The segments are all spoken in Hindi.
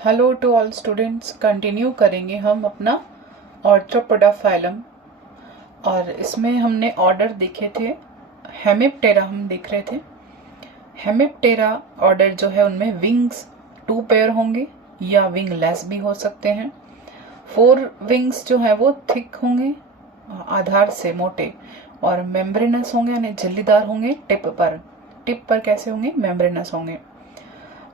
Hello to all students. Continue करेंगे हम अपना ऑर्थ्रोपोडा फाइलम और इसमें हमने ऑर्डर देखे थे। हेमिप्टेरा हम देख रहे थे। हेमिप्टेरा ऑर्डर जो है उनमें विंग्स 2 पेयर होंगे या विंग लेस भी हो सकते हैं। 4 विंग्स जो है वो थिक होंगे, आधार से मोटे, और मेम्ब्रेनस होंगे यानी झिल्लीदार होंगे। टिप पर कैसे होंगे? मेम्ब्रेनस होंगे।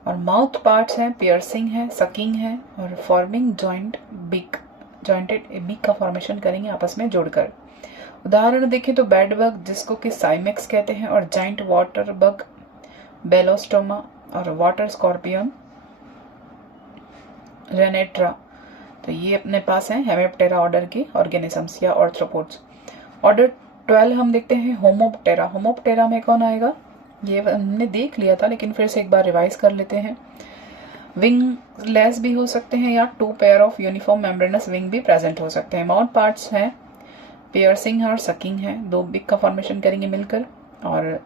और माउथ पार्ट्स हैं, पियर्सिंग है, सकिंग है और फॉर्मिंग जॉइंटेड बीक का फॉर्मेशन करेंगे आपस में जोड़कर। उदाहरण देखें तो बेड बग जिसको कि साइमेक्स कहते हैं, और जाइंट वाटर बग बेलोस्टोमा, और वाटर स्कॉर्पियन रेनेट्रा। तो ये अपने पास है हेमिप्टेरा ऑर्डर के ऑर्गेनिजम्स या ऑर्थ्रोपोड्स। ऑर्डर 12 हम देखते हैं होमोप्टेरा। होमोप्टेरा में कौन आएगा? ये हमने देख लिया था लेकिन फिर से एक बार रिवाइज कर लेते हैं। विंग लेस भी हो सकते हैं या 2 pair of uniform membranes wing भी प्रेजेंट हो सकते हैं। माउथ पार्ट्स हैं, पियर्सिंग है और सकिंग है, 2 बिग का फॉर्मेशन करेंगे मिलकर। और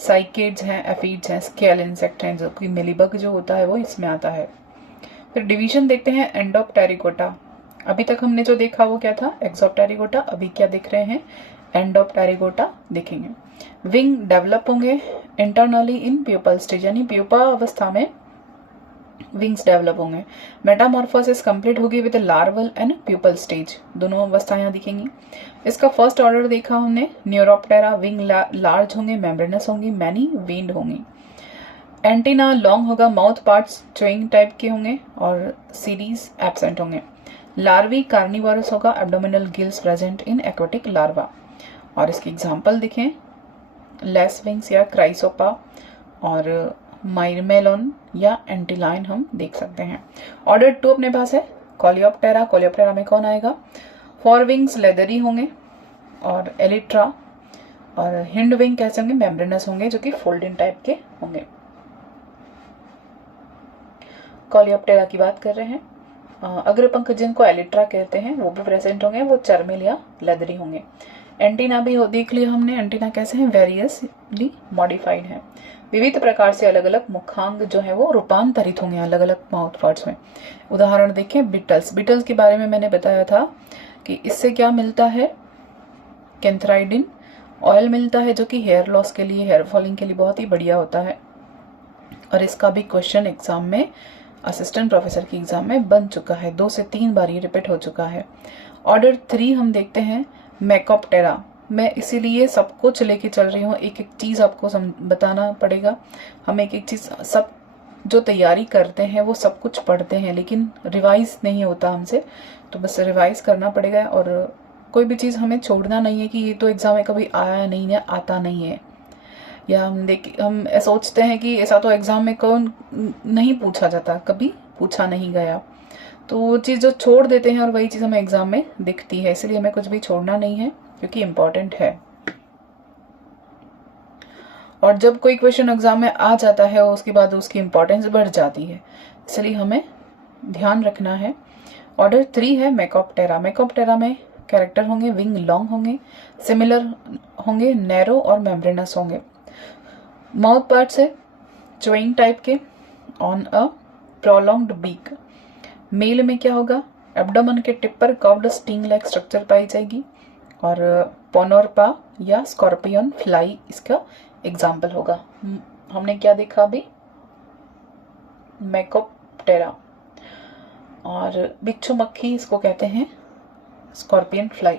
साइकेड्स हैं, एफिड्स हैं, स्केल इंसेक्ट हैं, जो कि मिलीबग जो होता है वो इसमें आता है। फिर डिवीजन देखते हैं एंडोप्टेरिकोटा। अभी तक हमने जो देखा वो क्या था? एक्सोप्टेरिकोटा। अभी क्या देख रहे हैं? एंडोप्टेरिकोटा देखेंगे। विंग डेवलप होंगे इंटरनली इन प्यूपल स्टेज, यानी प्यूपा अवस्था में विंग्स डेवलप होंगे। मेटामॉर्फोसिस कंप्लीट होगी with larval and pupal stage, दोनों अवस्थाएं यहाँ दिखेंगी। इसका फर्स्ट ऑर्डर देखा हमने न्यूरोप्टेरा। विंग लार्ज होंगे, मेम्ब्रेनस होंगी, मैनी वेन्ड होंगी। एंटीना लॉन्ग होगा, माउथ पार्ट्स च्यूइंग टाइप के होंगे और सीरीज एब्सेंट होंगे। लार्वी कार्निवोरस होगा, abdominal gills present in aquatic larva. और इसकी एग्जांपल देखें, लेस विंग्स या क्राइसोपा और माइरमेलोन या एंटीलाइन हम देख सकते हैं। ऑर्डर 2 अपने पास है कोलियोप्टेरा। कोलियोप्टेरा में कौन आएगा? 4 विंग्स लेदरी होंगे और एलिट्रा, और हिंड विंग कैसे होंगे? मेम्ब्रेनस होंगे, जो कि फोल्डिंग टाइप के होंगे। कोलियोप्टेरा की बात कर रहे हैं। अग्रपंख जिनको एलिट्रा कहते हैं वो भी प्रेजेंट होंगे, वो चर्मिल या लेदरी होंगे। एंटीना भी देख लिया हमने। एंटीना कैसे हैं? वेरियसली मॉडिफाइड है। विविध प्रकार से अलग अलग मुखांग जो है वो रूपांतरित होंगे अलग अलग माउथ पार्ट्स में। उदाहरण देखें बिटल्स। बिटल्स के बारे में मैंने बताया था कि इससे क्या मिलता है? कैंथराइडिन ऑयल मिलता है, जो कि हेयर लॉस के लिए, हेयर फॉलिंग के लिए बहुत ही बढ़िया होता है। और इसका भी क्वेश्चन एग्जाम में, असिस्टेंट प्रोफेसर की एग्जाम में बन चुका है, 2 से 3 बार ये रिपीट हो चुका है। ऑर्डर 3 हम देखते हैं मैकोप्टेरा। मैं इसीलिए सब कुछ लेके चल रही हूँ, एक एक चीज आपको बताना पड़ेगा। हम एक एक चीज, सब जो तैयारी करते हैं वो सब कुछ पढ़ते हैं लेकिन रिवाइज नहीं होता हमसे, तो बस रिवाइज करना पड़ेगा। और कोई भी चीज हमें छोड़ना नहीं है कि ये तो एग्जाम में कभी आया नहीं है, आता नहीं है, या हम सोचते हैं कि ऐसा तो एग्जाम में कौन नहीं पूछा जाता, कभी पूछा नहीं गया, तो वो चीज़ जो छोड़ देते हैं और वही चीज़ हमें एग्जाम में दिखती है। इसलिए हमें कुछ भी छोड़ना नहीं है क्योंकि इम्पोर्टेंट है। और जब कोई क्वेश्चन एग्जाम में आ जाता है उसके बाद उसकी इम्पोर्टेंस बढ़ जाती है, इसलिए हमें ध्यान रखना है। ऑर्डर 3 है मैकोप्टेरा। मैकोप्टेरा में कैरेक्टर होंगे, विंग लॉन्ग होंगे, सिमिलर होंगे, नैरो और मेम्ब्रेनस होंगे। माउथ पार्ट्स है च्यूइंग टाइप के on a prolonged beak. Male में क्या होगा? एब्डोमेन के टिप पर कर्व्ड स्टिंग लाइक स्ट्रक्चर पाई जाएगी। और पोनोरपा या स्कॉर्पियन फ्लाई इसका एग्जाम्पल होगा। हमने क्या देखा अभी? मैकोप्टेरा। और बिच्छू मक्खी इसको कहते हैं स्कॉर्पियन फ्लाई।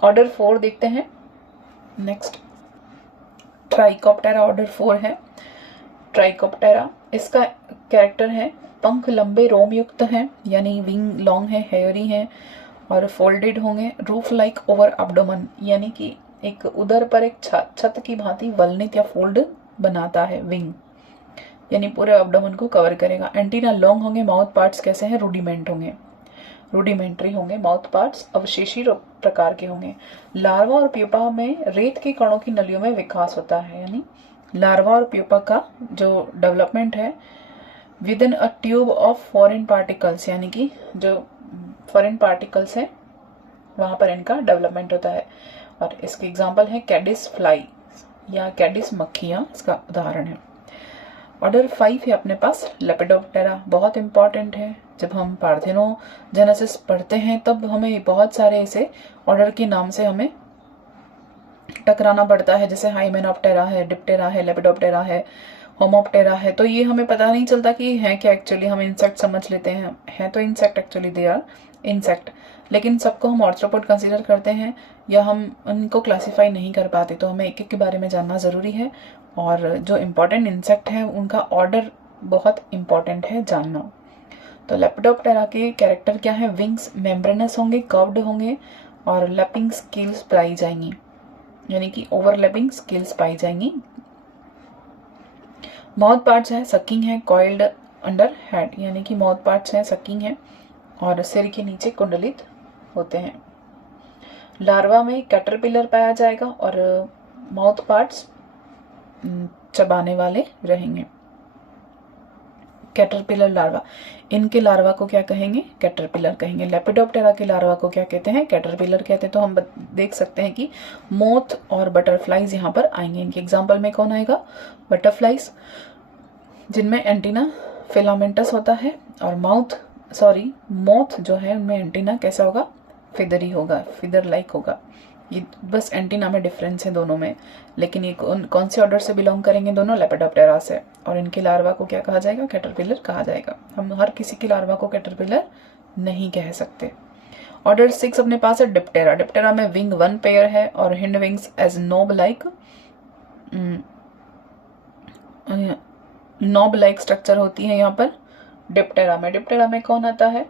ऑर्डर 4 देखते हैं नेक्स्ट। ट्राइकोप्टेरा ऑर्डर 4 है। ट्राइकोप्टेरा, इसका कैरेक्टर है पंख लंबे रोम युक्त हैं, यानी विंग लॉन्ग है, हेयरी है और फोल्डेड होंगे। रूफ लाइक ओवर एब्डोमेन, यानी कि एक उदर पर एक छत की भांति वलनित या फोल्ड बनाता है विंग, यानी पूरे एब्डोमेन को कवर करेगा। एंटीना लॉन्ग होंगे। माउथ पार्ट्स कैसे हैं? रूडिमेंट होंगे, रूडिमेंट्री होंगे माउथ पार्ट्स, अवशेषी प्रकार के होंगे। लार्वा और प्यूपा में रेत के कणों की नलियों में विकास होता है, यानी लार्वा और प्यूपा का जो डेवलपमेंट है with in a tube of foreign particles, यानी कि जो फॉरेन पार्टिकल्स हैं वहां पर इनका डेवलपमेंट होता है। और इसके एग्जाम्पल है कैडिस फ्लाई या कैडिस मक्खियाँ, इसका उदाहरण है। ऑर्डर 5 है अपने पास लेपिडोप्टेरा, बहुत इंपॉर्टेंट है। जब हम पार्थेनोजेनेसिस पढ़ते हैं तब हमें बहुत सारे ऐसे ऑर्डर के नाम से हमें टकराना पड़ता है, जैसे हाइमेनोप्टेरा है, डिप्टेरा है, लेपिडोप्टेरा है, होमोप्टेरा है। तो ये हमें पता नहीं चलता कि है क्या एक्चुअली, हम इंसेक्ट समझ लेते हैं तो insect, actually they are insect, लेकिन सबको हम ऑर्थ्रोपोड कंसीडर करते हैं या हम उनको क्लासीफाई नहीं कर पाते। तो हमें एक एक के बारे में जानना ज़रूरी है, और जो इम्पोर्टेंट इंसेक्ट हैं उनका ऑर्डर बहुत इम्पॉर्टेंट है जानना। तो लेपिडोप्टेरा के कैरेक्टर क्या है? विंग्स मेम्ब्रेनस होंगे, कर्व्ड होंगे, और लैपिंग स्केल्स पाई जाएंगी, यानी कि ओवरलैपिंग स्केल्स पाई जाएंगी। माउथ पार्ट्स है, सकिंग है, कॉइल्ड अंडर हेड, यानी कि माउथ पार्ट्स हैं, सकिंग है, और सिर के नीचे कुंडलित होते हैं। लार्वा में कैटरपिलर पाया जाएगा, और माउथ पार्ट्स चबाने वाले रहेंगे। कैटरपिलर लार्वा, इनके लार्वा को क्या कहेंगे? कैटरपिलर कहेंगे। लेपिडोप्टेरा के लार्वा को क्या कहते हैं? कैटरपिलर कहते हैं। तो हम देख सकते हैं कि मोथ और बटरफ्लाइज यहाँ पर आएंगे। इनके एग्जाम्पल में कौन आएगा? बटरफ्लाइज, जिनमें एंटीना फिलामेंटस होता है, और मोथ जो है उनमें एंटीना कैसा होगा? फिदरी होगा, फिदर लाइक होगा। ये बस एंटीना में डिफरेंस है दोनों में, लेकिन ये कौन से ऑर्डर से बिलोंग करेंगे? दोनों लेपिडोप्टेरा से। और इनके लार्वा को क्या कहा जाएगा? कैटरपिलर कहा जाएगा। हम हर किसी की लार्वा को कैटरपिलर नहीं कह सकते। ऑर्डर 6 अपने पास है डिप्टेरा। डिप्टेरा में विंग 1 पेयर है, और hind wings as knob like structure होती है यहाँ पर डिप्टेरा में। डिप्टेरा में कौन आता है?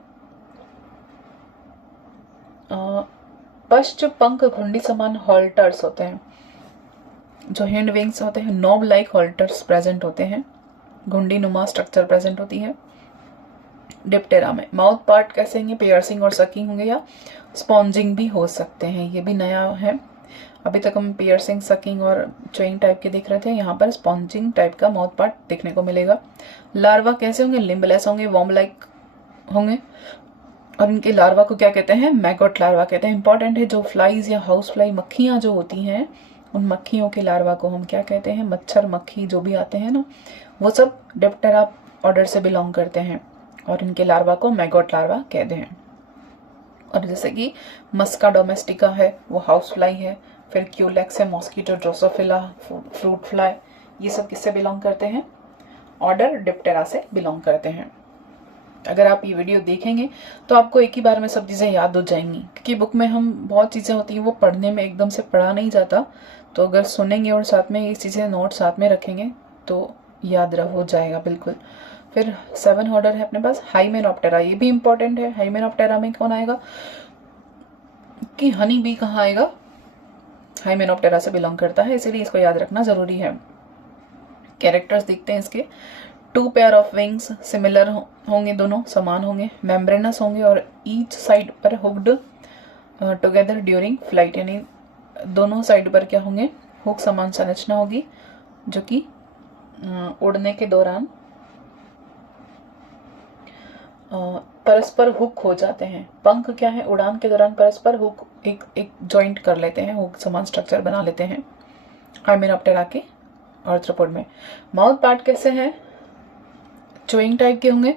पश्च पंख घुंडी समान हॉल्टर्स होते हैं। जो हिंड विंग्स होते हैं नॉब लाइक हॉल्टर्स प्रेजेंट होते हैं, घुंडी नुमा स्ट्रक्चर प्रेजेंट होती है डिप्टेरा में। माउथ पार्ट कैसे होंगे? पियर्सिंग और सकिंग होंगे, या स्पॉन्जिंग भी हो सकते हैं। ये भी नया है, अभी तक हम पियर्सिंग, सकिंग और च्युइंग टाइप के देख रहे थे, यहाँ पर स्पॉन्जिंग टाइप का माउथ पार्ट देखने को मिलेगा। लार्वा कैसे होंगे? लिम्बलेस होंगे, वॉर्म लाइक होंगे, और इनके लार्वा को क्या कहते हैं? मैगोट लार्वा कहते हैं। इंपॉर्टेंट है, जो फ्लाइज या हाउस फ्लाई मक्खियाँ जो होती हैं, उन मक्खियों के लार्वा को हम क्या कहते हैं? मच्छर, मक्खी जो भी आते हैं ना, वो सब डिप्टेरा ऑर्डर से बिलोंग करते हैं, और इनके लार्वा को मैगोट लार्वा कहते हैं। और जैसे कि मस्का डोमेस्टिका है, वो हाउस फ्लाई है। फिर क्यूलेक्स है, मॉस्किटो, ड्रोसोफिला, फ्रूट फ्लाई, ये सब किससे बिलोंग करते हैं? ऑर्डर डिप्टेरा से बिलोंग करते हैं। अगर आप ये वीडियो देखेंगे तो आपको एक ही बार में सब चीज़ें याद हो जाएंगी, क्योंकि बुक में हम बहुत चीज़ें होती हैं वो पढ़ने में एकदम से पढ़ा नहीं जाता। तो अगर सुनेंगे और साथ में ये चीज़ें नोट साथ में रखेंगे तो याद हो जाएगा बिल्कुल। फिर 7 ऑर्डर है अपने पास हाइमेनोप्टेरा, ये भी इंपॉर्टेंट है। हाइमेनोप्टेरा में कौन आएगा? कि हनी बी कहाँ आएगा? हाइमेनोप्टेरा से बिलोंग करता है, इसीलिए इसको याद रखना जरूरी है। कैरेक्टर्स देखते हैं इसके। 2 पेयर ऑफ विंग्स सिमिलर होंगे, दोनों समान होंगे, मेम्ब्रेनस होंगे, और ईच साइड पर हुक्ड टुगेदर ड्यूरिंग फ्लाइट, यानी दोनों साइड पर क्या होंगे? हुक समान संरचना होगी, जो कि उड़ने के दौरान परस्पर हुक हो जाते हैं। पंख क्या है? उड़ान के दौरान परस्पर हुक एक जॉइंट कर लेते हैं, हुक समान स्ट्रक्चर बना लेते हैं हाइमेनोप्टेरा के आर्थ्रोपोड में। माउथ पार्ट कैसे हैं? च्युइंग टाइप के होंगे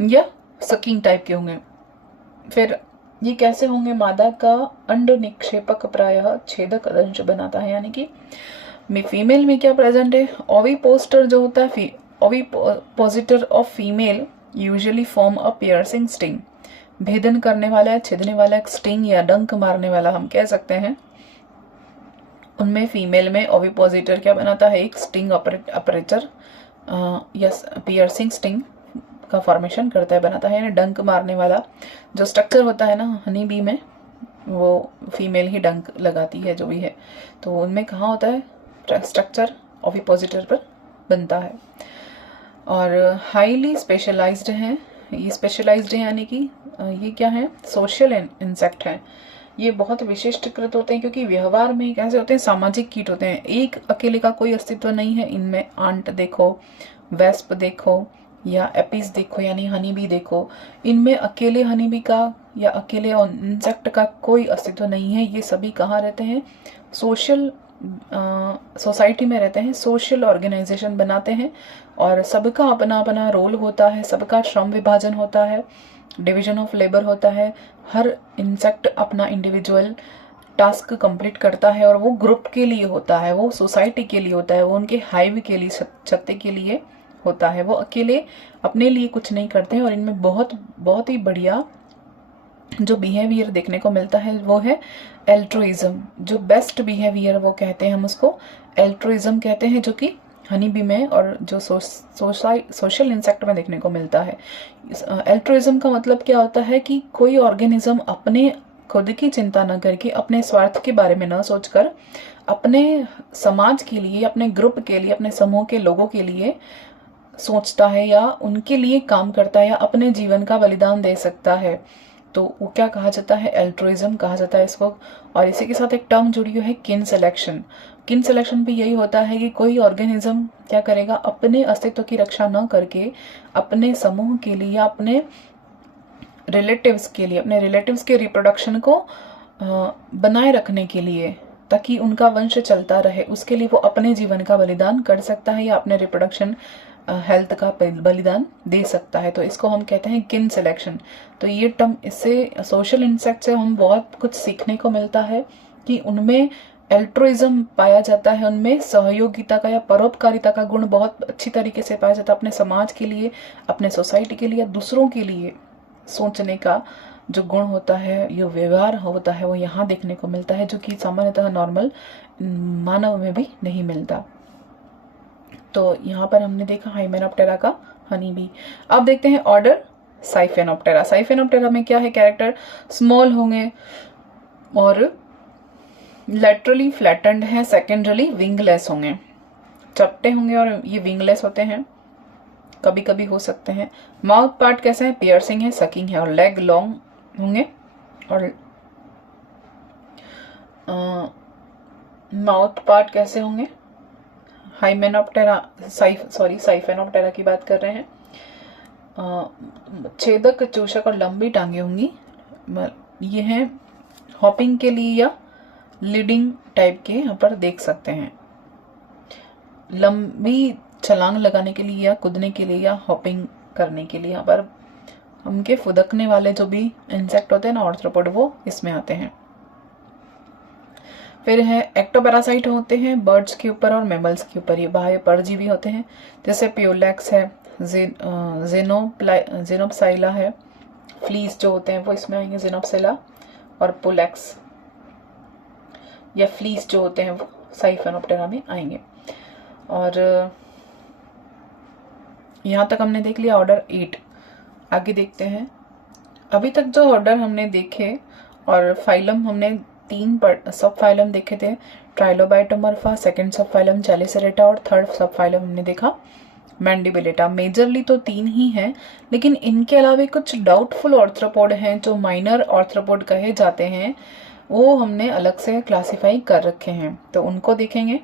या सकिंग टाइप के होंगे। फिर ये कैसे होंगे? मादा का अंड निक्षेपक प्रायः छेदक अंश बनाता है, यानी कि फीमेल में क्या प्रेजेंट है? ओविपोस्टर जो होता है, ovipositor of female usually form a piercing sting, भेदन करने वाला, छेदने वाला एक स्टिंग या डंक मारने वाला हम कह सकते हैं। उनमें फीमेल में ओविपोजिटर क्या बनाता है? एक स्टिंग अपरेचर या पियर्सिंग स्टिंग का फॉर्मेशन करता है, बनाता है, यानी डंक मारने वाला जो स्ट्रक्चर होता है ना हनी बी में, वो फीमेल ही डंक लगाती है जो भी है। तो उनमें कहाँ होता है स्ट्रक्चर? ओविपोजिटर पर बनता है। और हाईली स्पेशलाइज्ड हैं, ये स्पेशलाइज्ड है यानी कि ये क्या है? सोशल इंसेक्ट हैं। ये बहुत विशिष्टकृत होते हैं, क्योंकि व्यवहार में कैसे होते हैं? सामाजिक कीट होते हैं, एक अकेले का कोई अस्तित्व नहीं है इनमें। आंट देखो, वेस्प देखो, या एपिस देखो, यानी हनी बी देखो, इनमें अकेले हनी बी का या अकेले इंसेक्ट का कोई अस्तित्व नहीं है। ये सभी कहाँ रहते हैं? सोशल सोसाइटी में रहते हैं, सोशल ऑर्गेनाइजेशन बनाते हैं और सबका अपना अपना रोल होता है, सबका श्रम विभाजन होता है, डिवीजन ऑफ लेबर होता है। हर इंसेक्ट अपना इंडिविजुअल टास्क कंप्लीट करता है और वो ग्रुप के लिए होता है, वो सोसाइटी के लिए होता है, वो उनके हाइव के लिए, छत्ते के लिए होता है। वो अकेले अपने लिए कुछ नहीं करते हैं। और इनमें बहुत बहुत ही बढ़िया जो बिहेवियर देखने को मिलता है वो है एल्ट्रुइज्म। जो बेस्ट बिहेवियर वो कहते हैं, हम उसको एल्ट्रुइज्म कहते हैं, जो कि हनी बी में और जो सोशल इंसेक्ट में देखने को मिलता है। एल्ट्रुइज्म का मतलब क्या होता है कि कोई ऑर्गेनिज्म अपने खुद की चिंता न करके, अपने स्वार्थ के बारे में न सोचकर, अपने समाज के लिए, अपने ग्रुप के लिए, अपने समूह के लोगों के लिए सोचता है या उनके लिए काम करता है या अपने जीवन का बलिदान दे सकता है, तो वो क्या कहा जाता है? एल्ट्रुइज्म कहा जाता है इसको। और इसी के साथ एक टर्म जुड़ी हुई है, किन सिलेक्शन। किन सिलेक्शन भी यही होता है कि कोई ऑर्गेनिज्म क्या करेगा, अपने अस्तित्व की रक्षा न करके अपने समूह के लिए या अपने रिलेटिव्स के लिए, अपने रिलेटिव्स के रिप्रोडक्शन को बनाए रखने के लिए, ताकि उनका वंश चलता रहे, उसके लिए वो अपने जीवन का बलिदान कर सकता है या अपने रिप्रोडक्शन हेल्थ का बलिदान दे सकता है। तो इसको हम कहते हैं किन सिलेक्शन। तो ये टर्म, इससे सोशल इंसेक्ट से हम बहुत कुछ सीखने को मिलता है कि उनमें एल्ट्रुइज्म पाया जाता है, उनमें सहयोगिता का या परोपकारिता का गुण बहुत अच्छी तरीके से पाया जाता है। अपने समाज के लिए, अपने सोसाइटी के लिए, दूसरों के लिए सोचने का जो गुण होता है, जो व्यवहार होता है, वो यहाँ देखने को मिलता है, जो कि सामान्यतः नॉर्मल मानव में भी नहीं मिलता। तो यहाँ पर हमने देखा हाइमेनोप्टेरा का हनी बी। अब देखते हैं ऑर्डर साइफेनोप्टेरा। साइफेनोप्टेरा में क्या है? कैरेक्टर स्मॉल होंगे और लेटरली फ्लैटेंड है, सेकेंडरली विंगलेस होंगे, चपटे होंगे और ये विंगलेस होते हैं, कभी कभी हो सकते हैं। माउथ पार्ट कैसे है? पियर्सिंग है, सकिंग है और लेग लॉन्ग होंगे। और माउथ पार्ट कैसे होंगे? हाइमेनोप्टेरा साइफेनोप्टेरा की बात कर रहे हैं। छेदक, चूषक और लंबी टांगे होंगी। ये हैं हॉपिंग के लिए या लीडिंग टाइप के, यहाँ पर देख सकते हैं। लंबी छलांग लगाने के लिए या कूदने के लिए या हॉपिंग करने के लिए, यहाँ पर उनके फुदकने वाले जो भी इंसेक्ट होते हैं ना, ऑर्थ्रोपोड, वो इसमें आते हैं। फिर है एक्टोपैरासाइट होते हैं बर्ड्स के ऊपर और मैमल्स के ऊपर, ये बाह्य परजीवी होते हैं, जैसे प्योलेक्स है, जेनोप्साइला है, फ्लीस जो होते हैं वो इसमें आएंगे, जेनोप्सिला और पोलेक्स या फ्लीस जो होते हैं वो साइफेनोप्टेरा में आएंगे। और यहाँ तक हमने देख लिया ऑर्डर 8। आगे देखते हैं। अभी तक जो ऑर्डर हमने देखे और फाइलम हमने 3 सब फाइलम देखे थे, ट्राइलोबाइटोमॉर्फा, सेकंड सब फाइलम चैलिसेरेटा और थर्ड सब फाइलम हमने देखा मैंडिबिलेटा। मेजरली तो 3 ही हैं, लेकिन इनके अलावा कुछ डाउटफुल ऑर्थ्रोपोड हैं जो माइनर ऑर्थ्रोपोड कहे जाते हैं, वो हमने अलग से क्लासिफाई कर रखे हैं, तो उनको देखेंगे।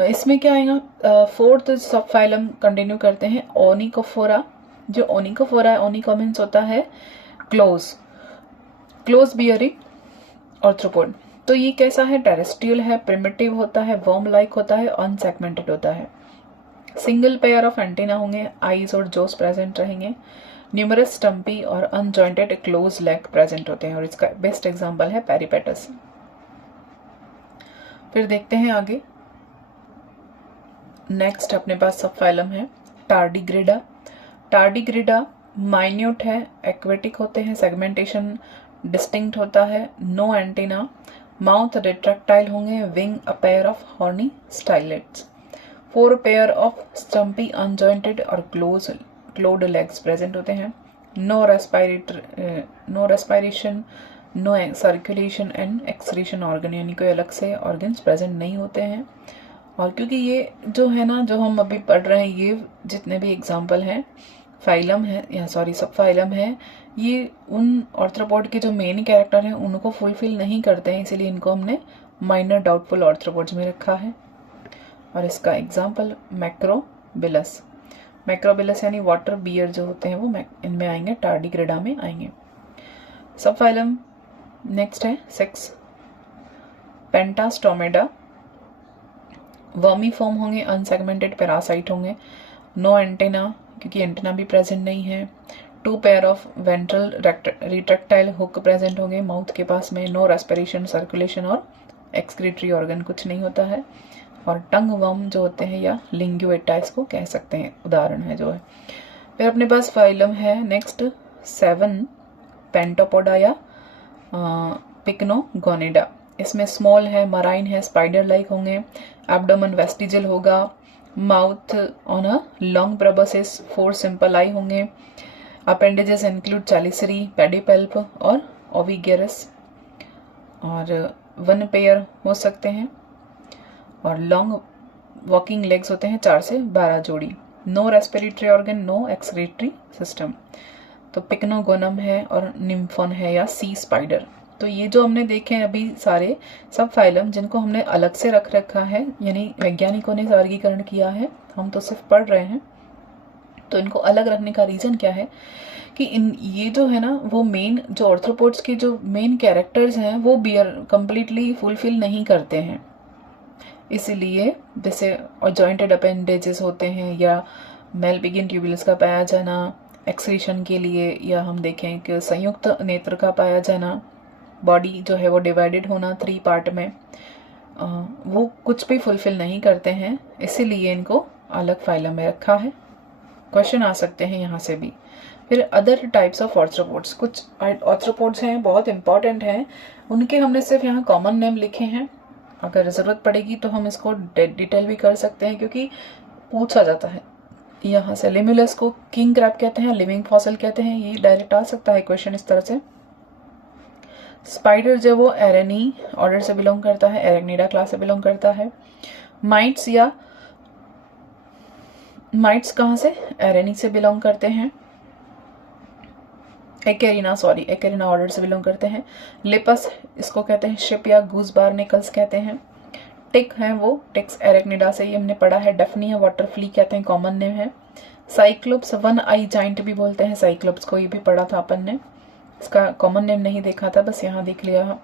इसमें क्या आएगा? 4th सब फाइलम कंटिन्यू करते हैं, ओनिकोफोरा। जो ओनिकोफोरा है, ओनिको मीन्स होता है क्लोज बियरिंग ऑर्थ्रोपोड। तो ये कैसा है? टेरेस्ट्रियल है, प्रिमिटिव होता है, वर्म लाइक होता है, अनसेगमेंटेड होता है। सिंगल पेयर ऑफ एंटीना होंगे, आईज और जोस प्रेजेंट रहेंगे, न्यूमरस स्टम्पी और अनजॉइंटेड क्लोज लेग प्रेजेंट होते हैं, और इसका बेस्ट एग्जांपल है पेरिपेटस। फिर देखते हैं आगे। नेक्स्ट अपने पास सब फाइलम है टार्डिग्रिडा। टार्डिग्रिडा माइन्यूट है, एक्वेटिक होते हैं, सेगमेंटेशन डिस्टिंक्ट होता है, नो एंटीना, माउथ रिट्रैक्टाइल होंगे, wing a pair of horny stylets, 4 pair of stumpy unjointed और क्लोड लेग्स प्रेजेंट होते हैं, no respiration, no circulation and excretion organ, यानी कोई अलग से ऑर्गन्स प्रेजेंट नहीं होते हैं। और क्योंकि ये जो है ना, जो हम अभी पढ़ रहे हैं, ये जितने भी एग्जाम्पल हैं फाइलम है या सब फाइलम है, ये उन ऑर्थ्रोपोड के जो मेन कैरेक्टर हैं उनको फुलफिल नहीं करते हैं, इसीलिए इनको हमने माइनर डाउटफुल ऑर्थ्रोपोड्स में रखा है। और इसका एग्जाम्पल मैक्रोबिलस। मैक्रोबिलस यानी वाटर बियर जो होते हैं वो इनमें आएंगे, टार्डिग्रिडा में आएंगे। सब फाइलम नेक्स्ट है 6 पेंटास्टोमेडा, वर्मीफॉर्म होंगे, अनसेगमेंटेड पैरासाइट होंगे, नो एंटेना क्योंकि एंटेना भी प्रेजेंट नहीं है, 2 pair of ventral retractile hook present होंगे माउथ के पास में, नो रेस्पिरेशन, सर्कुलेशन और एक्सक्रीटरी ऑर्गन कुछ नहीं होता है, और टंग वर्म जो होते हैं या लिंग्यूएटा इसको कह सकते हैं, उदाहरण है जो है। फिर अपने पास फाइलम है नेक्स्ट 7 पेंटोपोडा या पिक्नोगोनिडा। इसमें स्मॉल है, मराइन है, स्पाइडर लाइक होंगे, एब्डोमेन वेस्टिजल होगा, mouth on a long proboscis, 4 simple I होंगे, अपेंडेजेस इंक्लूड चैलिसरी, पेडिपेल्प और ओविगेरस, और 1 पेयर हो सकते हैं, और लॉन्ग वॉकिंग लेग्स होते हैं 4 से 12 जोड़ी, no respiratory organ, no excretory system. तो पिक्नोगोनम है और निम्फोन है या सी स्पाइडर। तो ये जो हमने देखे हैं अभी सारे सब फाइलम जिनको हमने अलग से रख रखा है, यानी वैज्ञानिकों ने वर्गीकरण किया है, हम तो सिर्फ पढ़ रहे हैं। तो इनको अलग रखने का रीज़न क्या है कि ये जो है ना वो मेन जो आर्थ्रोपोड्स के जो मेन कैरेक्टर्स हैं वो कंप्लीटली फुलफिल नहीं करते हैं। इसीलिए जैसे जॉइंटेड अपेंडेजेस होते हैं या मेलपिगिन ट्यूबुलस का पाया जाना एक्सक्रीशन के लिए, या हम देखें कि संयुक्त नेत्र का पाया जाना, बॉडी जो है वो डिवाइडेड होना 3 पार्ट में, वो कुछ भी फुलफिल नहीं करते हैं, इसीलिए इनको अलग फाइलम में रखा है। क्वेश्चन आ सकते हैं यहाँ से भी। फिर अदर टाइप्स ऑफ आर्थ्रोपोड्स, कुछ आर्थ्रोपोड्स हैं बहुत इंपॉर्टेंट हैं, उनके हमने सिर्फ यहाँ कॉमन नेम लिखे हैं, अगर ज़रूरत पड़ेगी तो हम इसको डिटेल भी कर सकते हैं क्योंकि पूछा जाता है। यहाँ से लिमुलस को किंग क्रैब कहते हैं, लिविंग फॉसिल कहते हैं, ये डायरेक्ट आ सकता है क्वेश्चन इस तरह से। स्पाइडर जो वो एरेनी ऑर्डर से बिलोंग करता है, एरेक्निडा क्लास से बिलोंग करता है। माइट्स या माइट्स कहाँ से, एरेनी से बिलोंग करते हैं। एकेरिना ऑर्डर से बिलोंग करते हैं। लिपस इसको कहते हैं शिप या गूज बार्निकल्स कहते हैं। टिक है वो टिक्स एरेक्निडा से, ये हमने पढ़ा है। डेफनी या वाटर फ्ली कहते हैं, कॉमन नेम है। साइक्लोप्स 1 आई जाइंट भी बोलते हैं साइक्लोप्स को, ये भी पढ़ा था अपन ने, इसका कॉमन नेम नहीं देखा था, बस यहाँ देख लिया हम।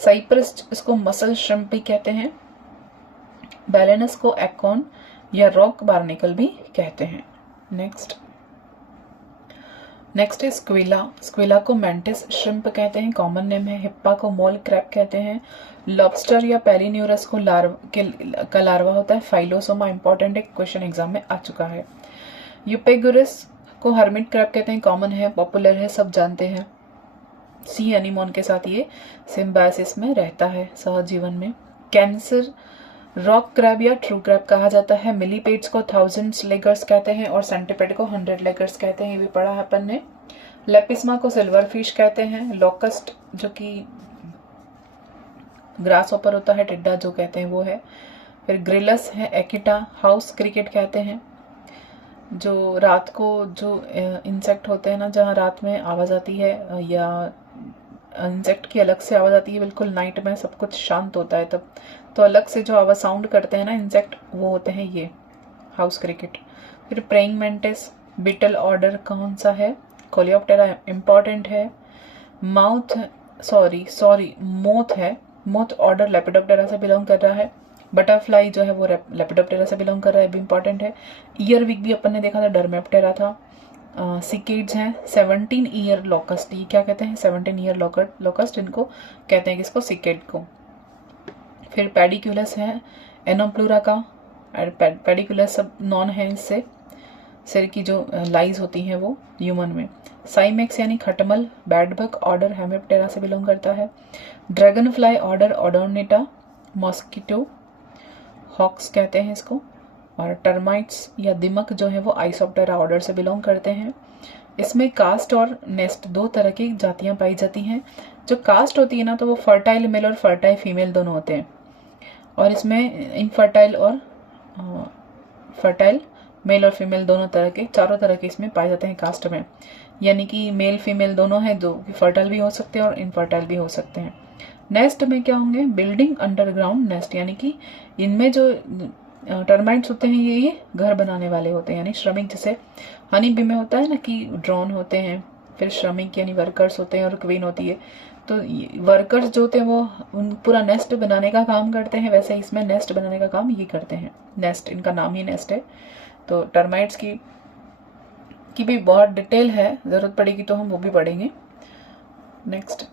साइप्रस इसको मसल श्रिम्प भी कहते हैं। बैलेनस को एकॉन या रॉक बार्निकल भी कहते हैं। नेक्स्ट है स्क्विला को मेंटिस श्रिम्प कहते हैं, कॉमन नेम है। हिप्पा को मोल क्रैब कहते हैं। लॉबस्टर या पेरिन्यूरस को का लार्वा होता है। फाइलोसोमा इंपॉर्टेंट है, क्वेश्चन एग्जाम में आ चुका है। यूपेगुरस को हर्मिट क्रैब कहते हैं, कॉमन है, पॉपुलर है, सब जानते हैं। सी एनीमोन के साथ ये सिम्बायोसिस में रहता है सहजीवन में। कैंसर रॉक क्रैब या ट्रू क्रैब कहा जाता है। मिलीपेड्स को 1000 लेगर्स कहते हैं और सेंटिपेड को 100 लेगर्स कहते हैं, ये भी पढ़ा है अपन ने। लेपिस्मा को सिल्वर फिश कहते हैं। लोकस्ट जो कि ग्रास ऊपर होता है, टिड्डा जो कहते हैं वो है। फिर ग्रिलस है। एकिटा हाउस क्रिकेट कहते हैं, जो रात को जो इंसेक्ट होते हैं ना, जहाँ रात में आवाज़ आती है या इंसेक्ट की अलग से आवाज़ आती है, बिल्कुल नाइट में सब कुछ शांत होता है तब, तो अलग से जो आवाज़ साउंड करते हैं ना इंसेक्ट, वो होते हैं ये हाउस क्रिकेट। फिर प्रेइंग मेंटिस बीटल ऑर्डर कौन सा है, कोलियोप्टेरा इंपॉर्टेंट है। मोथ है, मोथ ऑर्डर लेपिडोप्टेरा से बिलोंग कर रहा है। बटरफ्लाई जो है वो लेपिडोप्टेरा से बिलोंग कर रहा है, भी इंपॉर्टेंट है। ईयरविक भी अपन ने देखा था, डर्मेप्टेरा था। सिकेड्स हैं। 17 ईयर लोकस्ट, ये क्या कहते हैं, 17 ईयर लोकस्ट इनको कहते हैं, किसको, सिकेड को। फिर पेडिकुलस है एनोप्लूरा का, पेडिकुलस सब नॉन है, इससे सिर की जो लाइज होती हैं वो ह्यूमन में। साइमेक्स यानी खटमल बैडबग ऑर्डर हेमिप्टेरा से बिलोंग करता है। Dragonfly order Odonata, mosquito hawks कहते हैं इसको। और टर्माइट्स या दिमक जो है वो आइसोप्टेरा ऑर्डर से बिलोंग करते हैं। इसमें कास्ट और नेस्ट 2 तरह की जातियां पाई जाती हैं। जो कास्ट होती है ना, तो वो फर्टाइल मेल और फर्टाइल फीमेल दोनों होते हैं, और इसमें इनफर्टाइल और फर्टाइल मेल और फीमेल दोनों तरह के, चारों तरह के इसमें पाए जाते हैं कास्ट में, यानी कि मेल फीमेल दोनों हैं, जो फर्टाइल भी हो सकते हैं और इनफर्टाइल भी हो सकते हैं। नेस्ट में क्या होंगे, बिल्डिंग अंडरग्राउंड नेस्ट, यानी कि इनमें जो टर्माइट्स होते हैं ये घर बनाने वाले होते हैं, यानी श्रमिक, जैसे हनी बी में होता है ना कि ड्रोन होते हैं, फिर श्रमिक यानी वर्कर्स होते हैं और क्वीन होती है, तो वर्कर्स जो थे वो उन पूरा नेस्ट बनाने का काम करते हैं, वैसे इसमें नेस्ट बनाने का काम ये करते हैं। नेस्ट, इनका नाम ही नेस्ट है। तो टर्माइट्स की भी बहुत डिटेल है, ज़रूरत पड़ेगी तो हम वो भी पढ़ेंगे। नेक्स्ट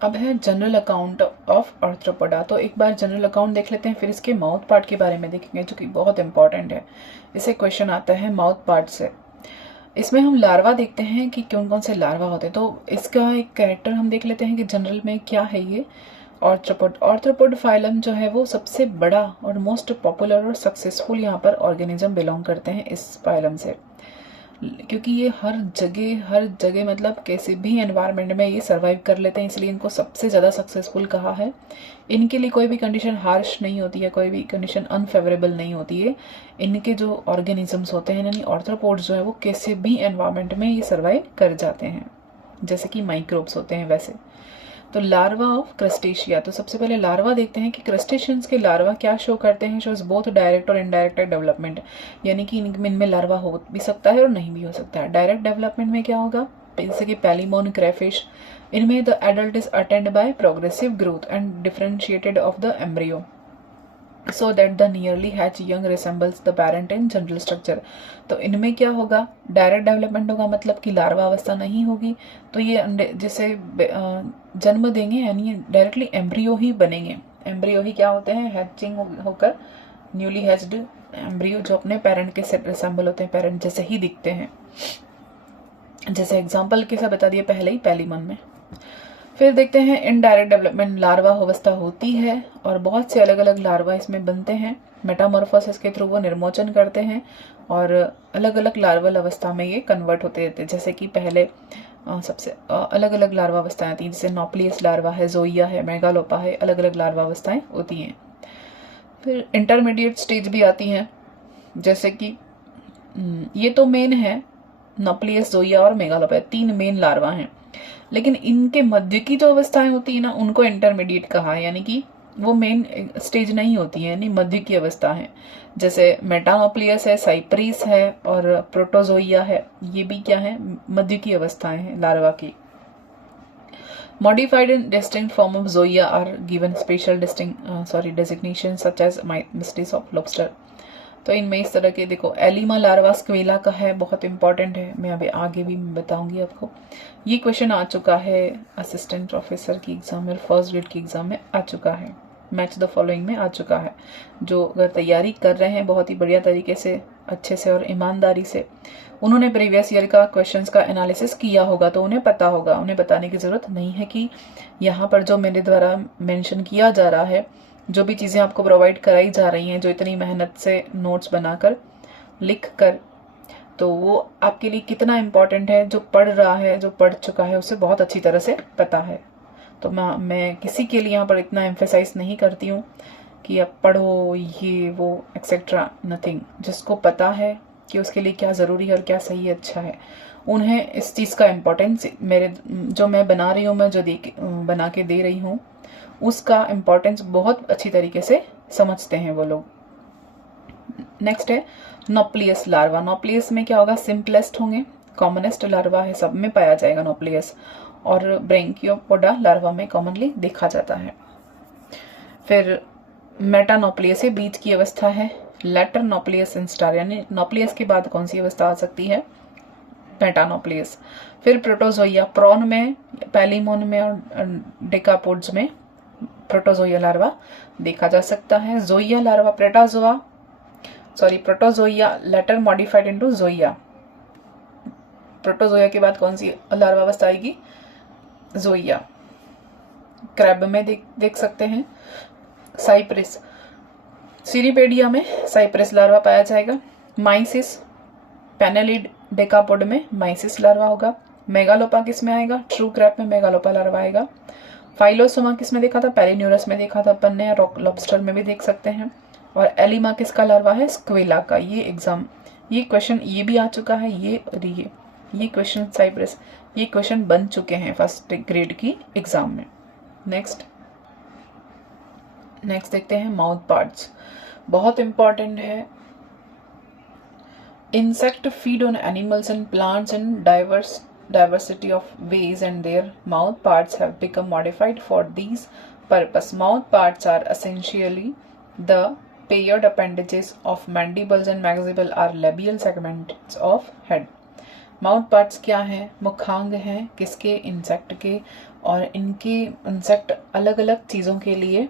अब है जनरल अकाउंट ऑफ आर्थ्रोपोडा। तो एक बार जनरल अकाउंट देख लेते हैं, फिर इसके माउथ पार्ट के बारे में देखेंगे जो कि बहुत इंपॉर्टेंट है। इसे क्वेश्चन आता है माउथ पार्ट से। इसमें हम लार्वा देखते हैं कि कौन कौन से लार्वा होते हैं। तो इसका एक कैरेक्टर हम देख लेते हैं कि जनरल में क्या है ये आर्थ्रोपोड। आर्थ्रोपोड फाइलम जो है वो सबसे बड़ा और मोस्ट पॉपुलर और सक्सेसफुल यहाँ पर ऑर्गेनिज्म बिलोंग करते हैं इस फाइलम से, क्योंकि ये हर जगह मतलब किसी भी एनवायरनमेंट में ये सर्वाइव कर लेते हैं, इसलिए इनको सबसे ज़्यादा सक्सेसफुल कहा है। इनके लिए कोई भी कंडीशन हार्श नहीं होती है, कोई भी कंडीशन अनफेवरेबल नहीं होती है। इनके जो ऑर्गेनिजम्स होते हैं यानी आर्थ्रोपोड्स जो है वो किसी भी एनवायरनमेंट में ये सर्वाइव कर जाते हैं, जैसे कि माइक्रोब्स होते हैं वैसे। तो लार्वा ऑफ क्रस्टेशिया, तो सबसे पहले लार्वा देखते हैं कि क्रस्टेशियंस के लार्वा क्या शो करते हैं। शोज बोथ डायरेक्ट और इनडायरेक्ट डेवलपमेंट, यानी कि इनमें लार्वा हो भी सकता है और नहीं भी हो सकता है। डायरेक्ट डेवलपमेंट में क्या होगा, जैसे कि पैलीमोन, क्रेफिश, इनमें the adult is attend by progressive growth and differentiated of the embryo so that the nearly hatched young resembles the parent in general structure। तो इनमें क्या होगा, डायरेक्ट डेवलपमेंट होगा, मतलब कि लार्वा अवस्था नहीं होगी। तो ये जिसे जन्म देंगे यानी डायरेक्टली एम्ब्रियो ही बनेंगे। एम्ब्रियो ही क्या होते हैं, हैचिंग होकर न्यूली हैच्ड एम्ब्रियो जो अपने पेरेंट के रिसेंबल होते हैं, पेरेंट जैसे ही दिखते हैं। जैसे एग्जाम्पल के साथ बता दिए पहले ही पैलीमन में। फिर देखते हैं इनडायरेक्ट डेवलपमेंट, लार्वा अवस्था होती है और बहुत से अलग अलग लार्वा इसमें बनते हैं। मेटामॉर्फोसिस के थ्रू वो निर्मोचन करते हैं और अलग अलग लार्वल अवस्था में ये कन्वर्ट होते रहते हैं। जैसे कि पहले सबसे अलग अलग लार्वा अवस्थाएं आती हैं, जैसे नॉप्लियस लार्वा है, जोइया है, मेगालोपा है, अलग अलग लार्वा अवस्थाएं होती हैं। फिर इंटरमीडिएट स्टेज भी आती हैं, जैसे कि ये तो मेन है, नॉप्लियस, जोइया और मेगालोपा, 3 मेन लार्वा हैं। लेकिन इनके मध्य की जो अवस्थाएं होती है ना, उनको इंटरमीडिएट कहा है, यानी कि वो मेन स्टेज नहीं होती है, यानी मध्य की अवस्था है। जैसे मेटानोप्लियस है, साइप्रीस है और प्रोटोजोइया है, ये भी क्या है, मध्य की अवस्थाएं हैं लार्वा की। Modified and distinct form of zoea are given special designation such as mystis of lobster। तो इनमें इस तरह के देखो, एलिमा लार्वा स्क्वेला का है, बहुत इंपॉर्टेंट है, मैं अभी आगे भी बताऊंगी आपको। ये क्वेश्चन आ चुका है असिस्टेंट प्रोफेसर की एग्जाम में, फर्स्ट ग्रेड की एग्जाम में आ चुका है, मैच द फॉलोइंग में आ चुका है। जो अगर तैयारी कर रहे हैं बहुत ही बढ़िया तरीके से, अच्छे से और ईमानदारी से, उन्होंने प्रीवियस ईयर का क्वेश्चंस का एनालिसिस किया होगा तो उन्हें पता होगा। उन्हें बताने की ज़रूरत नहीं है कि यहाँ पर जो मेरे द्वारा मेंशन किया जा रहा है, जो भी चीज़ें आपको प्रोवाइड कराई जा रही हैं, जो इतनी मेहनत से नोट्स बनाकर लिख कर, तो वो आपके लिए कितना इम्पोर्टेंट है। जो पढ़ रहा है, जो पढ़ चुका है, उसे बहुत अच्छी तरह से पता है। तो मैं किसी के लिए यहाँ पर इतना एम्फेसाइज नहीं करती हूँ कि आप पढ़ो ये वो एक्सेट्रा, नथिंग। जिसको पता है कि उसके लिए क्या ज़रूरी है और क्या सही है, अच्छा है, उन्हें इस चीज़ का इम्पोर्टेंस, मेरे जो मैं बना रही हूँ, मैं जो बना के दे रही हूँ, उसका इम्पोर्टेंस बहुत अच्छी तरीके से समझते हैं वो लोग। नेक्स्ट है नॉप्लियस लार्वा। नॉप्लियस में क्या होगा, सिंपलेस्ट होंगे, कॉमनेस्ट लार्वा है, सब में पाया जाएगा नॉप्लियस, और ब्रैंकियोपोडा लार्वा में कॉमनली देखा जाता है। फिर मेटानोप्लियस है, बीच की अवस्था है। लेटर नॉप्लियस इंस्टार, यानी नॉप्लियस के बाद कौन सी अवस्था आ सकती है, मेटानोप्लियस। फिर प्रोटोजोइया, प्रॉन में, पैलीमोन में और डेकापोड्स में प्रोटोजोइया लार्वा देखा जा सकता है। जोइया लार्वा, प्रोटोजोइया लेटर मॉडिफाइड इनटू जोइया। प्रोटोजोइया के बाद कौन सी लार्वा अवस्था आएगी, जोइया। क्रैब में देख सकते हैं साइप्रिस, सीरीपेडिया में साइप्रिस लार्वा पाया जाएगा। माइसिस, पेनेलिड डेकापोड में माइसिस लार्वा होगा। मेगालोपा किस में आएगा, ट्रू क्रैब में मेगालोपा लार्वा आएगा। फाइलोसोमा किस में देखा था, पेलिन्यूरस में देखा था अपन ने, रॉक लॉबस्टर में भी देख सकते हैं। और एलिमा किसका लार्वा है, स्क्वेला का। ये क्वेश्चन ये भी आ चुका है, ये क्वेश्चन साइप्रिस, ये क्वेश्चन बन चुके हैं फर्स्ट ग्रेड की एग्जाम में। नेक्स्ट देखते हैं माउथ पार्ट्स, बहुत इंपॉर्टेंट है। Insect feed on animals and plants in diverse diversity of ways and their mouth parts have become modified for these purpose. Mouth parts are essentially the paired appendages of mandibles and maxillae are labial segments of head. Mouth parts क्या हैं? मुखांग हैं किसके? इंसेक्ट के। और इनके इंसेक्ट अलग अलग चीज़ों के लिए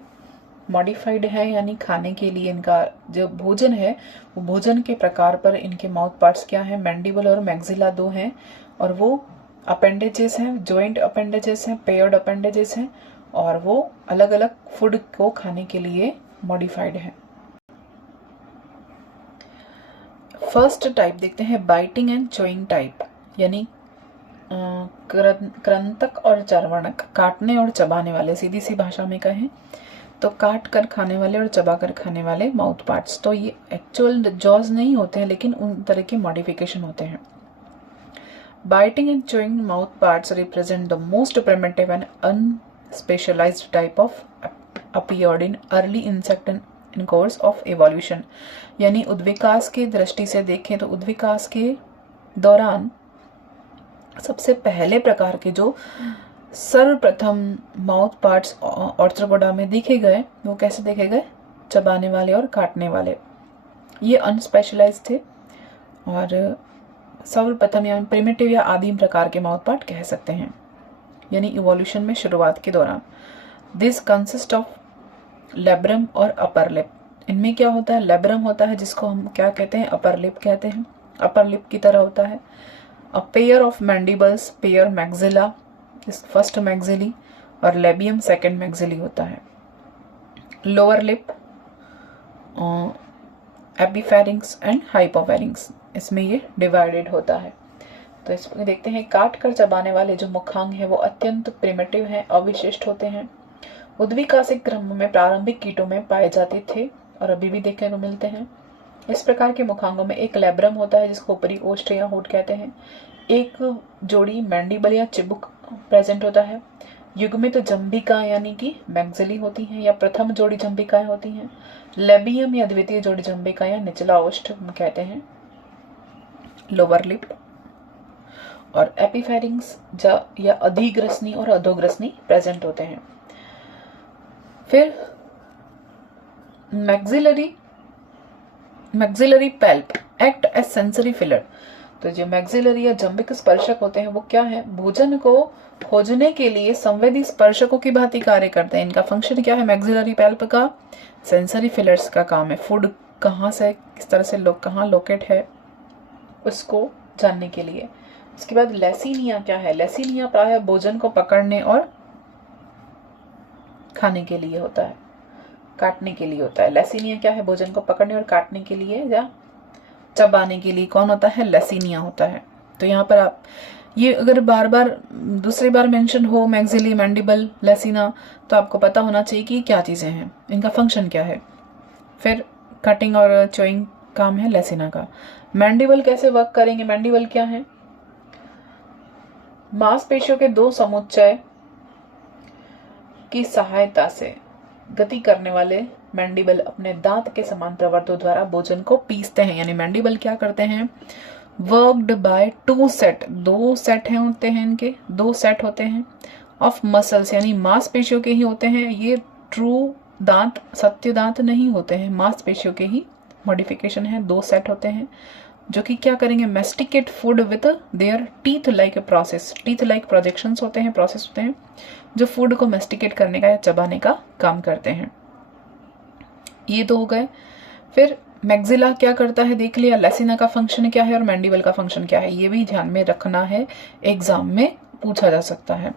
मॉडिफाइड है, यानी खाने के लिए इनका जो भोजन है वो भोजन के प्रकार पर इनके माउथ पार्ट्स क्या है? मैंडिबल और मैक्सिला दो हैं, और वो अपेंडेजेस हैं, जॉइंट अपेंडेजेस हैं, पेयर्ड अपेंडेजेस हैं, और वो अलग अलग फूड को खाने के लिए मॉडिफाइड है। फर्स्ट टाइप देखते हैं बाइटिंग एंड चोइंग टाइप, यानी कृंतक और चर्वणक, काटने और चबाने वाले। सीधी सी भाषा में कहें तो काट कर खाने वाले और चबा कर खाने वाले माउथ पार्ट्स। तो ये एक्चुअल जॉज नहीं होते हैं, लेकिन उन तरह के मॉडिफिकेशन होते हैं। Biting and chewing mouth parts represent the most primitive and unspecialised type of appeared in early insect in course of evolution. यानी उद्विकास की दृष्टि से देखें तो उद्विकास के दौरान सबसे पहले प्रकार के जो सर्वप्रथम माउथ पार्ट्स ऑर्थ्रोपोडा में देखे गए वो कैसे देखे गए? चबाने वाले और काटने वाले। ये अनस्पेशलाइज्ड थे और सर्वप्रथम या प्रिमिटिव या आदिम प्रकार के माउथ पार्ट कह सकते हैं, यानी इवोल्यूशन में शुरुआत के दौरान। दिस कंसिस्ट ऑफ लेब्रम और अपर लिप। इनमें क्या होता है? लेब्रम होता है जिसको हम क्या कहते हैं? अपर लिप कहते हैं, अपर लिप की तरह होता है। अ pair of mandibles, pair maxilla first maxillary और लेबियम सेकंड मैक्सिली होता है। लोअर लिप, एपिफेरिंक्स एंड हाइपोफेरिंक्स, इसमें ये डिवाइडेड होता है। तो इसमें देखते हैं काट कर चबाने वाले जो मुखांग है वो अत्यंत प्रिमिटिव हैं, अविशिष्ट होते हैं। उद्विकासिक क्रम में प्रारंभिक कीटों में पाए जाते थे और अभी भी देखने को मिलते हैं। इस प्रकार के मुखांगों में एक लेब्रम होता है जिसको ऊपरी ओष्ठ या होठ कहते हैं, एक जोड़ी मैंडिबल या चिबुक प्रेजेंट होता है, युग्मित जंभिका यानी कि मैक्सिली होती हैं या प्रथम जोड़ी जंभिकाएं होती हैं, लेबियम या द्वितीय जोड़ी जंभिका या निचला ओष्ठ कहते हैं, लोअर लिप, और एपिफेरिंक्स या अधिग्रसनी और अधोग्रसनी प्रेजेंट होते हैं। फिर maxillary palp act as sensory feeler. तो जो मैक्सिलरी या जंभिक स्पर्शक होते हैं वो क्या है? भोजन को खोजने के लिए संवेदी स्पर्शकों की भांति कार्य करते हैं। इनका फंक्शन क्या है? मैक्सिलरी पैल्प का सेंसरी फिलर्स का काम है, फूड कहाँ से किस तरह से कहाँ लोकेट है उसको जानने के लिए। इसके बाद लेसिनिया क्या है? लेसिनिया प्रायः भोजन को पकड़ने और खाने के लिए होता है, काटने के लिए होता है। लेसिनिया क्या है? भोजन को पकड़ने और काटने के लिए या चबाने के लिए कौन होता है? लेसिनिया होता है। तो यहाँ पर आप ये अगर बार बार दूसरी बार मेंशन हो मैक्सिली, मैंडिबल, लेसिना, तो आपको पता होना चाहिए कि क्या चीजें हैं, इनका फंक्शन क्या है। फिर कटिंग और चोइंग काम है लेसिना का। मैंडिबल कैसे वर्क करेंगे? मैंडिबल क्या है? मांसपेशियों के दो समुच्चय की सहायता से गति करने वाले मैंडिबल अपने दांत के समान प्रवर्तों द्वारा भोजन को पीसते हैं। यानी मैंडिबल क्या करते हैं? वर्कड बाय टू सेट, दो सेट हैं होते हैं, इनके दो सेट होते हैं ऑफ मसल्स, यानी मांसपेशियों के ही होते हैं। ये ट्रू दांत, सत्य दांत नहीं होते हैं, मांसपेशियों के ही मॉडिफिकेशन है। दो सेट होते हैं जो कि क्या करेंगे? Masticate food with their teeth like process, teeth like projections होते हैं, प्रोसेस होते हैं जो फूड को मेस्टिकेट करने का या चबाने का काम करते हैं। ये दो हो गए। फिर मैक्सिला क्या करता है देख लिया, लेसिना का फंक्शन क्या है और मैंडिबल का फंक्शन क्या है, ये भी ध्यान में रखना है, एग्जाम में पूछा जा सकता है।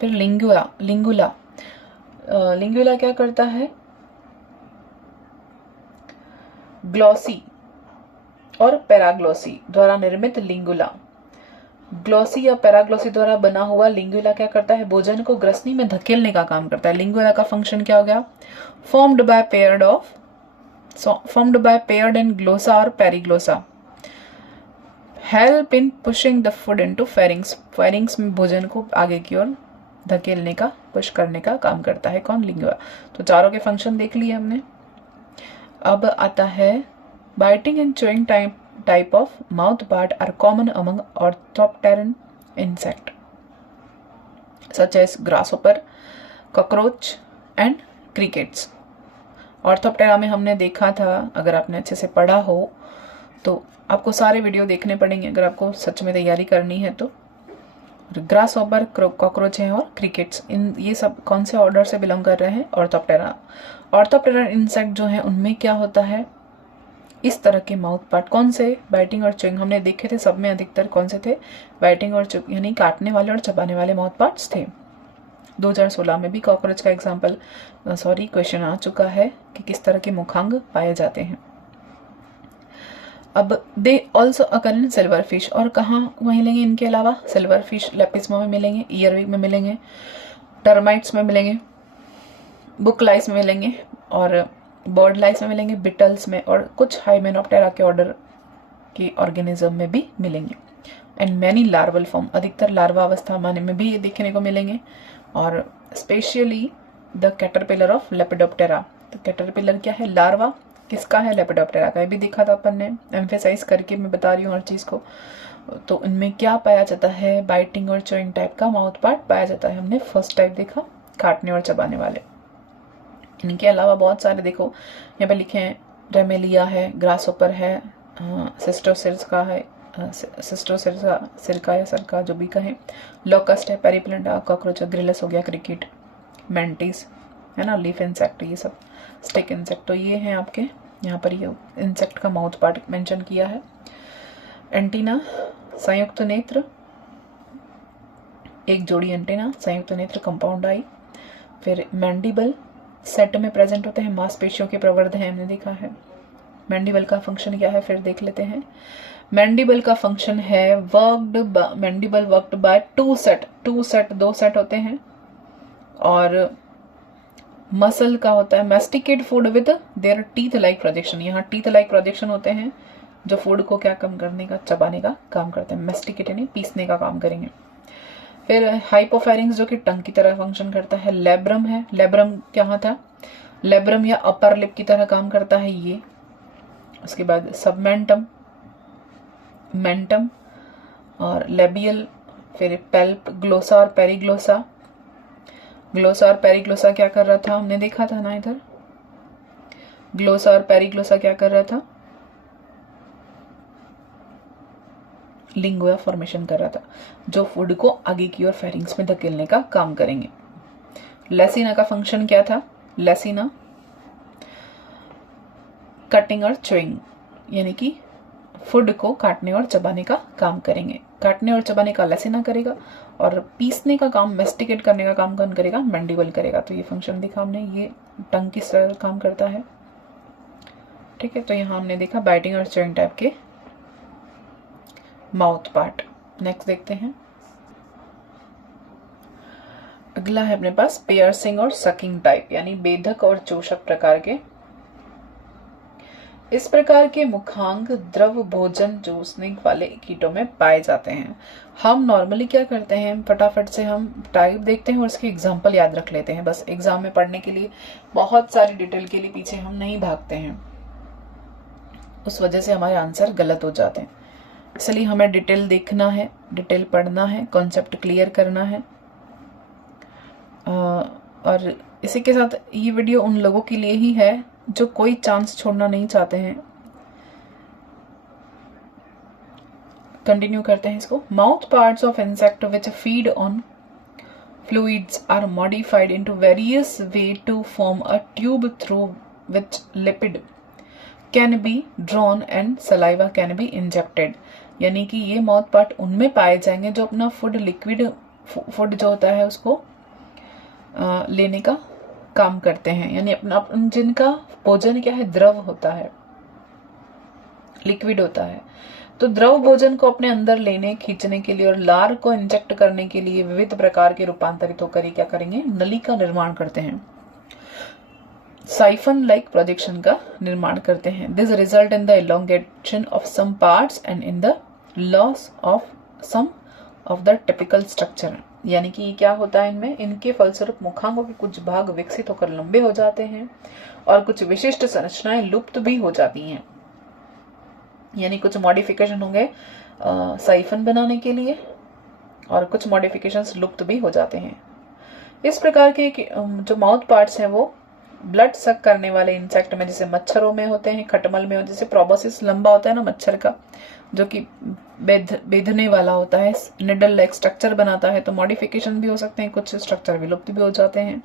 फिर लिंगुला क्या करता है? ग्लॉसी और पैराग्लॉसी द्वारा निर्मित लिंगुला, ग्लॉसी या पैराग्लॉसी द्वारा बना हुआ लिंगुला क्या करता है? भोजन को ग्रसनी में धकेलने का काम करता है। लिंगुला का फंक्शन क्या हो गया? Formed by paired and glossa और paraglossa, help in pushing the food into pharynx, pharynx में भोजन को आगे की ओर धकेलने का, पुश करने का काम करता है कौन? लिंगुला। तो चारों के फंक्शन देख लिए हमने। अब आता है biting and chewing type of mouth part are common among orthopteran insect such as grasshopper, cockroach and crickets. Orthoptera में हमने देखा था, अगर आपने अच्छे से पढ़ा हो तो आपको सारे वीडियो देखने पड़ेंगे अगर आपको सच में तैयारी करनी है तो। ग्रास हॉपर, कॉकरोच हैं और क्रिकेट्स, इन ये सब कौन से ऑर्डर से बिलोंग कर रहे हैं? ऑर्थोप्टेरा। ऑर्थोप्टेरा इंसेक्ट जो है उनमें क्या होता है, इस तरह के माउथ पार्ट। कौन से? बाइटिंग और च्यूइंग हमने देखे थे, सब में अधिकतर कौन से थे? बाइटिंग और यानी काटने वाले और चबाने वाले माउथ पार्ट्स थे। 2016 में भी कॉकरोच का एग्जाम्पल क्वेश्चन आ चुका है कि किस तरह के मुखांग पाए जाते हैं। अब they also occur in silver fish, और कहाँ मिलेंगे इनके अलावा? सिल्वर फिश लेपिस्मा में मिलेंगे, ईयरविग में मिलेंगे, टर्माइट्स में मिलेंगे, बुक लाइस में मिलेंगे और बर्ड लाइस में मिलेंगे, बिटल्स में, और कुछ हाइमेनोप्टेरा के ऑर्डर के ऑर्गेनिज्म में भी मिलेंगे। एंड मैनी लार्वल फॉर्म, अधिकतर लार्वा अवस्था माने में भी ये देखने को मिलेंगे। और specially the caterpillar of lepidoptera. तो कैटरपिलर क्या है? लार्वा किसका है? लेपिडोप्टेरा का। ये भी देखा था अपन ने, एम्फेसाइज करके मैं बता रही हूँ हर चीज़ को। तो इनमें क्या पाया जाता है? बाइटिंग और च्यूइंग टाइप का माउथ पार्ट पाया जाता है। हमने फर्स्ट टाइप देखा, काटने और चबाने वाले। इनके अलावा बहुत सारे देखो यहाँ पे लिखे हैं, रेमेलिया है, ग्रासहोपर है, सिस्टोसिरका है, सिरका या सरका जो भी कहें, लोकस्ट है, पेरिप्लिंडा, कॉकरोच, ग्रिलस हो गया, क्रिकेट, मेंटिस है ना, लीफ इंसेक्ट, ये सब स्टिक इंसेक्ट। तो ये हैं आपके यहाँ पर, ये इंसेक्ट का माउथ पार्ट मेंशन किया है। एंटीना, संयुक्त नेत्र, एक जोड़ी एंटीना, संयुक्त नेत्र, कंपाउंड आई। फिर मैंडिबल, सेट में प्रेजेंट होते हैं, मांसपेशियों के प्रवर्ध हैं, हमने देखा है। मैंडिबल का फंक्शन क्या है फिर देख लेते हैं। मैंडिबल का फंक्शन है mandible worked by two set, दो सेट होते हैं। और मसल का होता है masticate food with their teeth like projection. यहाँ टीथ लाइक प्रोजेक्शन होते हैं जो फूड को क्या कम करने का, चबाने का काम करते हैं। मैस्टिकेट यानी पीसने का काम करेंगे। फिर हाइपोफेरिंग्स जो कि टंग की तरह फंक्शन करता है। लेब्रम है, लेब्रम क्या था? लेब्रम या अपर लिप की तरह काम करता है ये। उसके बाद सबमेंटम, मेंटम और लेबियल। फिर पेल्प, ग्लोसा और पेरिग्लोसा। ग्लोसा और पेरिग्लोसा क्या कर रहा था? हमने देखा था ना इधर। ग्लोसा और पेरिग्लोसा क्या कर रहा था? लिंगुआ फॉर्मेशन कर रहा था, जो फूड को आगे की ओर फेरिंग्स में धकेलने का काम करेंगे। लेसिना का फंक्शन क्या था? लेसिना कटिंग और च्यूइंग, यानी कि फूड को काटने और चबाने का काम करेंगे। काटने और चबाने का लेसिना करेगा और पीसने का काम, मेस्टिकेट करने का काम कौन करेगा? मैंडिबल करेगा। तो ये फंक्शन देखा हमने, ये टंग की तरह काम करता है। ठीक है, तो यहाँ हमने देखा बाइटिंग और च्यूइंग टाइप के माउथ पार्ट। नेक्स्ट देखते हैं, अगला है अपने पास पियर्सिंग और सकिंग टाइप, यानी बेधक और चूषक प्रकार के। इस प्रकार के मुखांग द्रव भोजन चूसने वाले कीटों में पाए जाते हैं। हम नॉर्मली क्या करते हैं, फटाफट से हम टाइप देखते हैं और उसकी एग्जाम्पल याद रख लेते हैं, बस एग्जाम में पढ़ने के लिए। बहुत सारी डिटेल के लिए पीछे हम नहीं भागते हैं, उस वजह से हमारे आंसर गलत हो जाते हैं। इसलिए हमें डिटेल देखना है, डिटेल पढ़ना है, कॉन्सेप्ट क्लियर करना है। और इसी के साथ ये वीडियो उन लोगों के लिए ही है जो कोई चांस छोड़ना नहीं चाहते हैं। कंटिन्यू करते हैं इसको। Mouth parts of insect which feed on fluids are modified into various way to form a tube through which lipid can be drawn and saliva can be injected. यानी कि ये माउथ पार्ट उनमें पाए जाएंगे जो अपना फूड, लिक्विड फूड जो होता है उसको लेने का काम करते हैं, यानी अपना जिनका भोजन क्या है, द्रव होता है, लिक्विड होता है। तो द्रव भोजन को अपने अंदर लेने, खींचने के लिए और लार को इंजेक्ट करने के लिए विविध प्रकार के रूपांतरित होकर क्या करेंगे, नली का निर्माण करते हैं, साइफन लाइक प्रोजेक्शन का निर्माण करते हैं। This result in the elongation of some parts and in the loss of some of the typical structure. यानी कि क्या होता है इनमें, इनके फलस्वरूप मुखांगों के कुछ भाग विकसित होकर लंबे हो जाते हैं और कुछ विशिष्ट संरचनाएं लुप्त भी हो जाती हैं। यानी कुछ मॉडिफिकेशन होंगे साइफन बनाने के लिए और कुछ मॉडिफिकेशंस लुप्त भी हो जाते हैं। इस प्रकार के जो माउथ पार्ट्स हैं वो ब्लड सक करने वाले इंसेक्ट में, जैसे मच्छरों में होते हैं, खटमल में, जैसे प्रोबोसिस लंबा होता है ना मच्छर का, जो कि बेधने वाला होता है, निडल लाइक स्ट्रक्चर बनाता है, तो मॉडिफिकेशन भी हो सकते हैं, कुछ स्ट्रक्चर विलुप्त भी हो जाते हैं।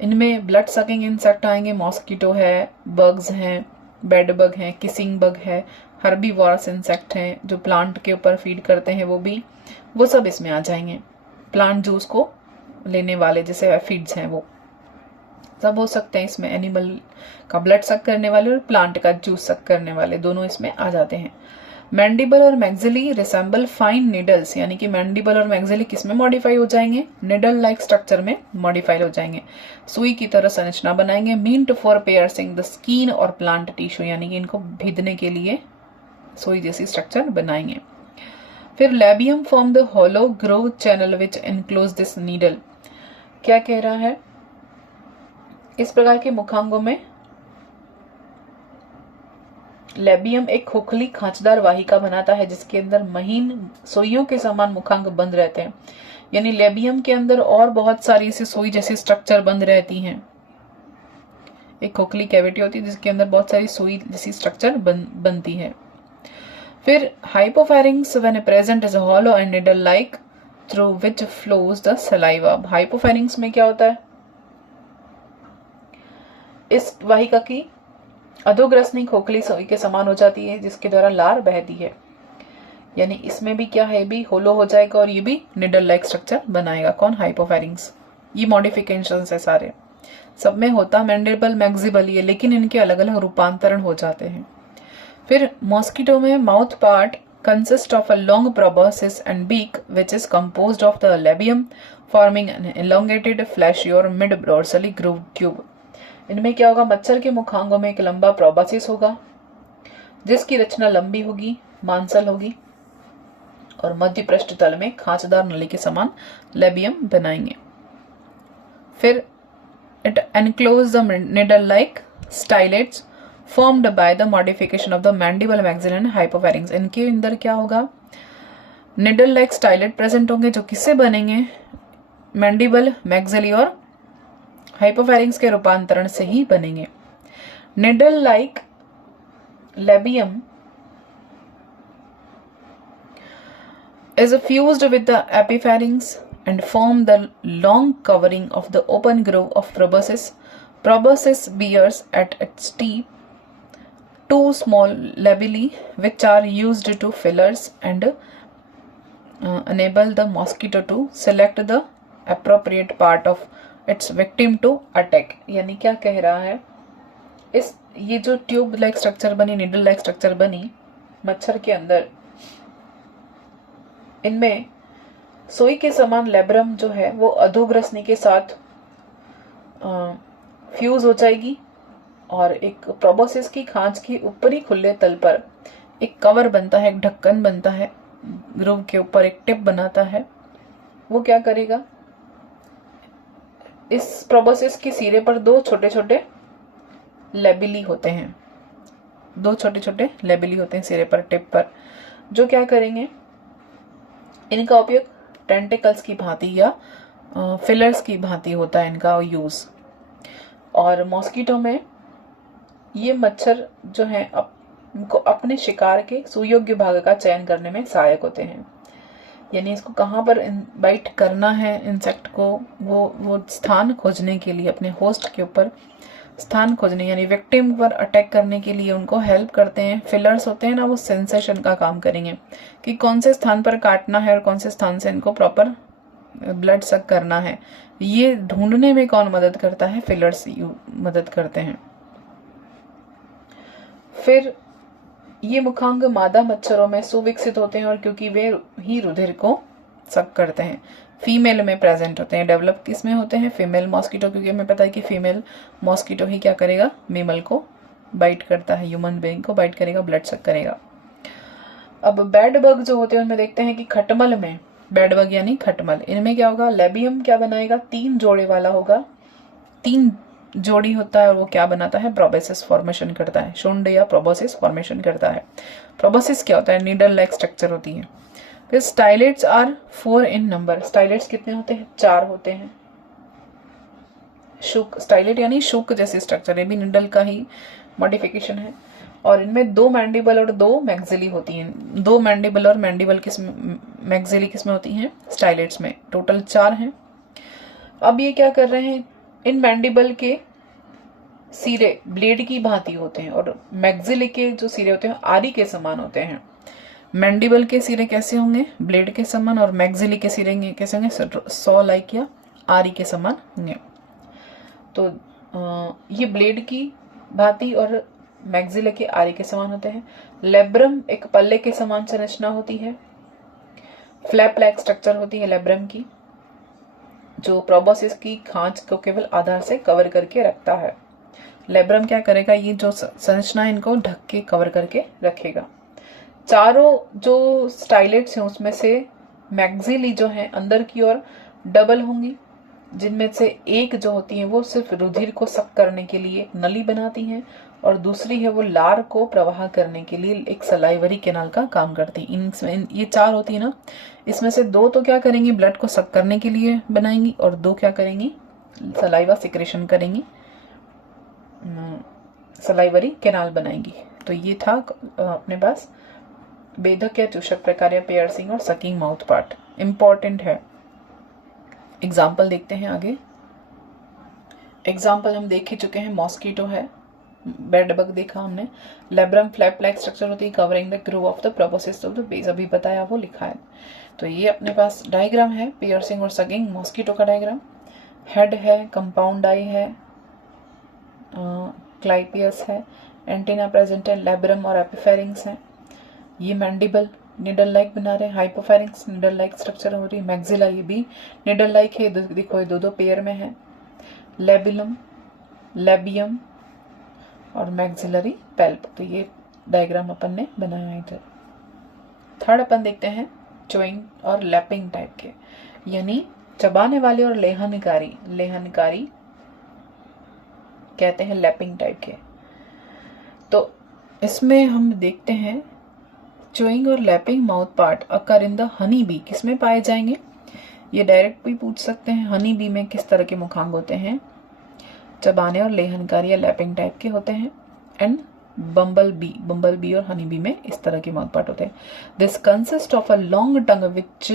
इनमें ब्लड सकिंग इंसेक्ट आएंगे, मॉस्किटो है, बग्स हैं, बेड बग हैं, किसिंग बग है, हर्बीवोरस इंसेक्ट हैं जो प्लांट के ऊपर फीड करते हैं, वो सब इसमें आ जाएंगे। प्लांट जूस को लेने वाले जैसे एफिड्स हैं वो सब हो सकते हैं इसमें। एनिमल का ब्लड सक करने वाले और प्लांट का जूस सक करने वाले दोनों इसमें आ जाते हैं। मैंडिबल और मैक्सिली रिसेंबल फाइन निडल्स, यानी कि मैंडिबल और मैक्सिली किसमें मॉडिफाई हो जाएंगे, निडल लाइक स्ट्रक्चर में मॉडिफाई हो जाएंगे, सुई की तरह संरचना बनाएंगे। Meant for piercing the skin और प्लांट टिश्यू, यानी कि इनको भेदने के लिए सुई जैसी स्ट्रक्चर बनाएंगे। फिर labium form the hollow groove channel which enclose this needle, क्या कह रहा है, इस प्रकार के मुखांगों में लेबियम एक खोखली खांचदार वाहिका बनाता है जिसके अंदर महीन सुइयों के समान मुखांग बंद रहते हैं, यानी लेबियम के अंदर और बहुत सारी ऐसी सुई जैसी स्ट्रक्चर बंद रहती हैं। एक खोखली कैविटी होती है जिसके अंदर बहुत सारी सुई जैसी स्ट्रक्चर बनती है। फिर hypopharynx when present is hollow and needle like through which flows the saliva. Hypopharynx में क्या होता है, इस वाहिका की अधोग्रसनी खोखली सुई के समान हो जाती है जिसके द्वारा लार बहती है, यानी इसमें भी क्या है, भी होलो हो जाएगा और ये भी निडल लाइक स्ट्रक्चर बनाएगा। कौन, हाइपोफैरिंग्स। ये मॉडिफिकेशंस है सारे, सब में होता मैंडिबल मैक्सिबल ये, लेकिन इनके अलग अलग रूपांतरण हो जाते हैं। फिर मॉस्किटो में mouth part consist of a long proboscis and beak which is composed of the labium forming an elongated fleshy और मिड डोर्सली ग्रूव्ड ट्यूब। इनमें क्या होगा, मच्छर के मुखांगों में एक लंबा प्रोबोसिस होगा जिसकी रचना लंबी होगी, मांसल होगी, और मध्य पृष्ठ तल में खांचदार नली के समान लेबियम बनाएंगे। फिर it enclose the needle like stylets formed by the modification of the mandible maxillae and hypopharynx. इनके अंदर क्या होगा, निडल लाइक स्टाइलेट प्रेजेंट होंगे जो किससे बनेंगे, मैंडिबल मैक्सिली और हाइपोफैरिंग्स के रूपांतरण से ही बनेंगे। Needle like labium is fused with the epipharynx and form the long covering of the open groove of proboscis. Proboscis bears at its tip two small labili which are used to fillers and enable the mosquito to select the appropriate part of its victim to attack। यानी क्या कह रहा है, इस ये जो ट्यूब लाइक स्ट्रक्चर बनी, निडल लाइक स्ट्रक्चर बनी मच्छर के अंदर, इनमें सुई के समान लेब्रम जो है वो अधोग्रसनी के साथ फ्यूज हो जाएगी और एक प्रोबोसिस की खांच की ऊपरी खुले तल पर एक कवर बनता है, एक ढक्कन बनता है, ग्रूव के ऊपर एक टिप बनाता है। वो क्या करेगा, इस प्रोबोसिस की सिरे पर दो छोटे छोटे लेबिली होते हैं, दो छोटे छोटे लेबिली होते हैं सिरे पर, टिप पर, जो क्या करेंगे, इनका उपयोग टेंटिकल्स की भांति या फिलर्स की भांति होता है इनका यूज। और मॉस्किटो में ये मच्छर जो है उनको अपने शिकार के सुयोग्य भाग का चयन करने में सहायक होते हैं, यानी इसको कहाँ पर बाइट करना है इंसेक्ट को, वो स्थान खोजने के लिए, अपने होस्ट के ऊपर स्थान खोजने यानी विक्टिम पर अटैक करने के लिए उनको हेल्प करते हैं। फिलर्स होते हैं ना, वो सेंसेशन का काम करेंगे कि कौन से स्थान पर काटना है और कौन से स्थान से इनको प्रॉपर ब्लड सक करना है, ये ढूंढने में कौन मदद करता है, फिलर्स मदद करते हैं। फिर ये मुखांग मादा मच्छरों में सुविकसित होते हैं और क्योंकि वे ही रुधिर को सक करते हैं, फीमेल में प्रेजेंट होते हैं। डेवलप किस में होते हैं, फीमेल मॉस्किटो, क्योंकि हमें पता है कि फीमेल मॉस्किटो ही क्या करेगा, मेमल को बाइट करता है, ह्यूमन बीइंग को बाइट करेगा, ब्लड सक करेगा। अब बेड बग जो होते हैं उनमें देखते हैं कि खटमल में, बेड बग यानी खटमल, इनमें क्या होगा, लेबियम क्या बनाएगा, 3 जोड़े वाला होगा, 3 जोड़ी होता है और वो क्या बनाता है, प्रोबोसिस फॉर्मेशन करता है, शुंड या प्रोबोसिस फॉर्मेशन करता है। प्रोबोसिस क्या होता है, नीडल लाइक स्ट्रक्चर होती है। फिर स्टाइलेट्स आर 4 इन नंबर। स्टाइलेट्स कितने होते हैं? 4 होते हैं। शुक, स्टाइलेट यानी शुक जैसे स्ट्रक्चर है, भी निडल का ही मॉडिफिकेशन है। और इनमें 2 मैंडिबल और 2 मैक्सिली होती हैं। 2 मैंडिबल और मैंडिबल किस मैक्सिली किस में होती हैं? स्टाइलेट्स में। टोटल 4 हैं। अब ये क्या कर रहे हैं, इन मैंडिबल के सिरे ब्लेड की भांति होते हैं और मैक्सिली के जो सिरे होते हैं आरी के समान होते हैं। मैंडिबल के सिरे कैसे होंगे? ब्लेड के समान। और मैक्सिली के सिरे कैसे होंगे? सॉ लाइक या आरी के समान होंगे। तो ये ब्लेड की भांति और मैक्सिला के आरी के समान होते हैं। लेब्रम एक पल्ले के समान संरचना होती है। फ्लैप लाइक स्ट्रक्चर होती है लेब्रम की, जो प्रोबोसिस की खांच को केवल आधार से कवर करके रखता है। लेब्रम क्या करेगा? ये जो संरचना इनको ढक के कवर करके रखेगा। चारों जो स्टाइलेट्स हैं उसमें से मैक्सिली जो है अंदर की ओर डबल होंगी, जिनमें से एक जो होती है वो सिर्फ रुधिर को सक करने के लिए नली बनाती हैं और दूसरी है वो लार को प्रवाह करने के लिए एक सलाइवरी कैनाल का काम करती है। ये 4 होती है ना, इसमें से 2 तो क्या करेंगी? ब्लड को सक करने के लिए बनाएंगी और 2 क्या करेंगी? सलाइवा सिक्रेशन करेंगी, सलाइवरी कैनाल बनाएंगी। तो ये था अपने पास बेधक या चूषक प्रकार या पियर्सिंग और सकिंग माउथ पार्ट। इंपॉर्टेंट है। एग्जाम्पल देखते हैं आगे। एग्जाम्पल हम देख ही चुके हैं। मॉस्किटो है, बेड बग देखा हमने। लेब्रम फ्लैप लाइक स्ट्रक्चर होती है covering the groove of the proboscis of the base, अभी बताया वो लिखा है। तो ये अपने पास डायग्राम है पियर्सिंग और सकिंग मॉस्किटो का डायग्राम। हेड है, कंपाउंड आई है, क्लाइपियस है, एंटीना प्रेजेंट है, लेब्रम और एपिफेरिंग्स है। ये मैंडिबल निडल लाइक बना रहे हैं, हाइपोफेरिंक्स निडल लाइक स्ट्रक्चर हो रही है, मैक्सिला ये भी निडल लाइक है, देखो ये 2-2 पेयर में है। लेबिलम, लेबियम और मैक्सिलरी पेल्प। तो ये डायग्राम अपन ने बनाया है इधर। थर्ड अपन देखते हैं चोइंग और लैपिंग टाइप के, यानी चबाने वाले और लेहनकारी। लेहनकारी कहते हैं लैपिंग टाइप के। तो इसमें हम देखते हैं चोइंग और lapping mouth part occur in the honey bee किसमें पाए जाएंगे? ये डायरेक्ट भी पूछ सकते हैं। हनी बी में किस तरह के मुखांग होते हैं? चबाने और लेहनकारी या लैपिंग टाइप के होते हैं। एंड बम्बल बी और हनी बी में इस तरह के माउथ पार्ट होते हैं। This consist of a long tongue which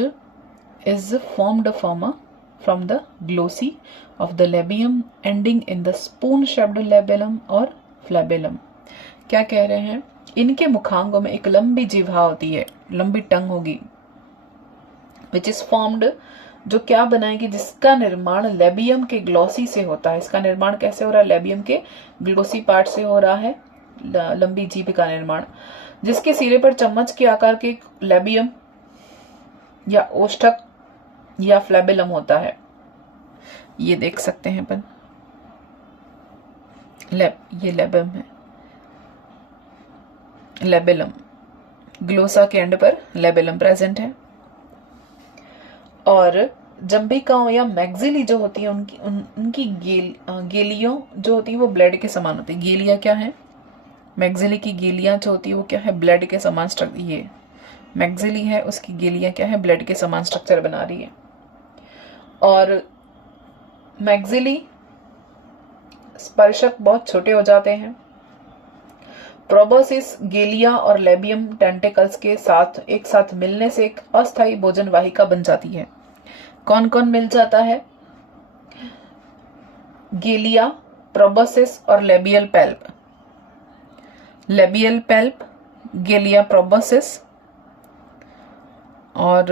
is formed from the glossae of the labium ending in the spoon shaped labellum और फ्लेबेलम। क्या कह रहे हैं? इनके मुखांगों में एक लंबी जिह्वा होती है, लंबी टंग होगी, विच इज फॉर्म्ड, जो क्या बनाएगी? जिसका निर्माण लेबियम के ग्लोसी से होता है। इसका निर्माण कैसे हो रहा है? लेबियम के ग्लोसी पार्ट से हो रहा है लंबी जीभ का निर्माण, जिसके सिरे पर चम्मच के आकार के लेबियम या ओष्ठक या फ्लेबेलम होता है। ये देख सकते हैं अपन, ये लेबियम है, लेबेलम, ग्लोसा के एंड पर लेबेलम प्रेजेंट है। और जंबिकाओं या मैक्सिली जो होती है उनकी गेलियों जो होती है वो ब्लेड के समान होती है। गेलिया क्या है? मैक्सिली की गेलियां जो होती है वो क्या है? ब्लेड के समान स्ट्रक्चर। ये मैक्सिली है, उसकी गेलियां क्या है? ब्लेड के समान स्ट्रक्चर बना रही है। और मैक्सिली स्पर्शक बहुत छोटे हो जाते हैं। प्रोबोसिस गेलिया और लेबियम टेंटिकल्स के साथ एक साथ मिलने से एक अस्थायी भोजन वाहिका बन जाती है। कौन कौन मिल जाता है? गेलिया, प्रोबोसिस और लेबियल पेल्प। लेबियल पेल्प, गेलिया, प्रोबोसिस और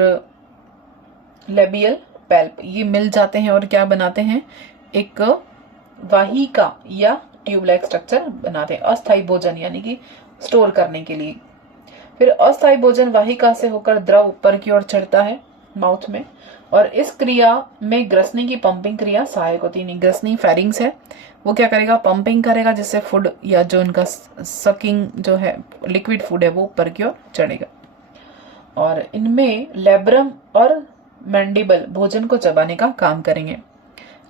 लेबियल पेल्प ये मिल जाते हैं और क्या बनाते हैं? एक वाहिका या ट्यूब लाइक स्ट्रक्चर बनाते हैं, अस्थायी भोजन यानी कि स्टोर करने के लिए। फिर अस्थायी भोजन वाहिका से होकर द्रव ऊपर की ओर चढ़ता है माउथ में, और इस क्रिया में ग्रसनी की पंपिंग क्रिया सहायक होती है। ग्रसनी फेरिंग्स है, वो क्या करेगा? पंपिंग करेगा, जिससे फूड या जो इनका सकिंग जो है लिक्विड फूड है वो ऊपर की ओर चढ़ेगा। और इनमें लेब्रम और मैंडिबल भोजन को चबाने का काम करेंगे।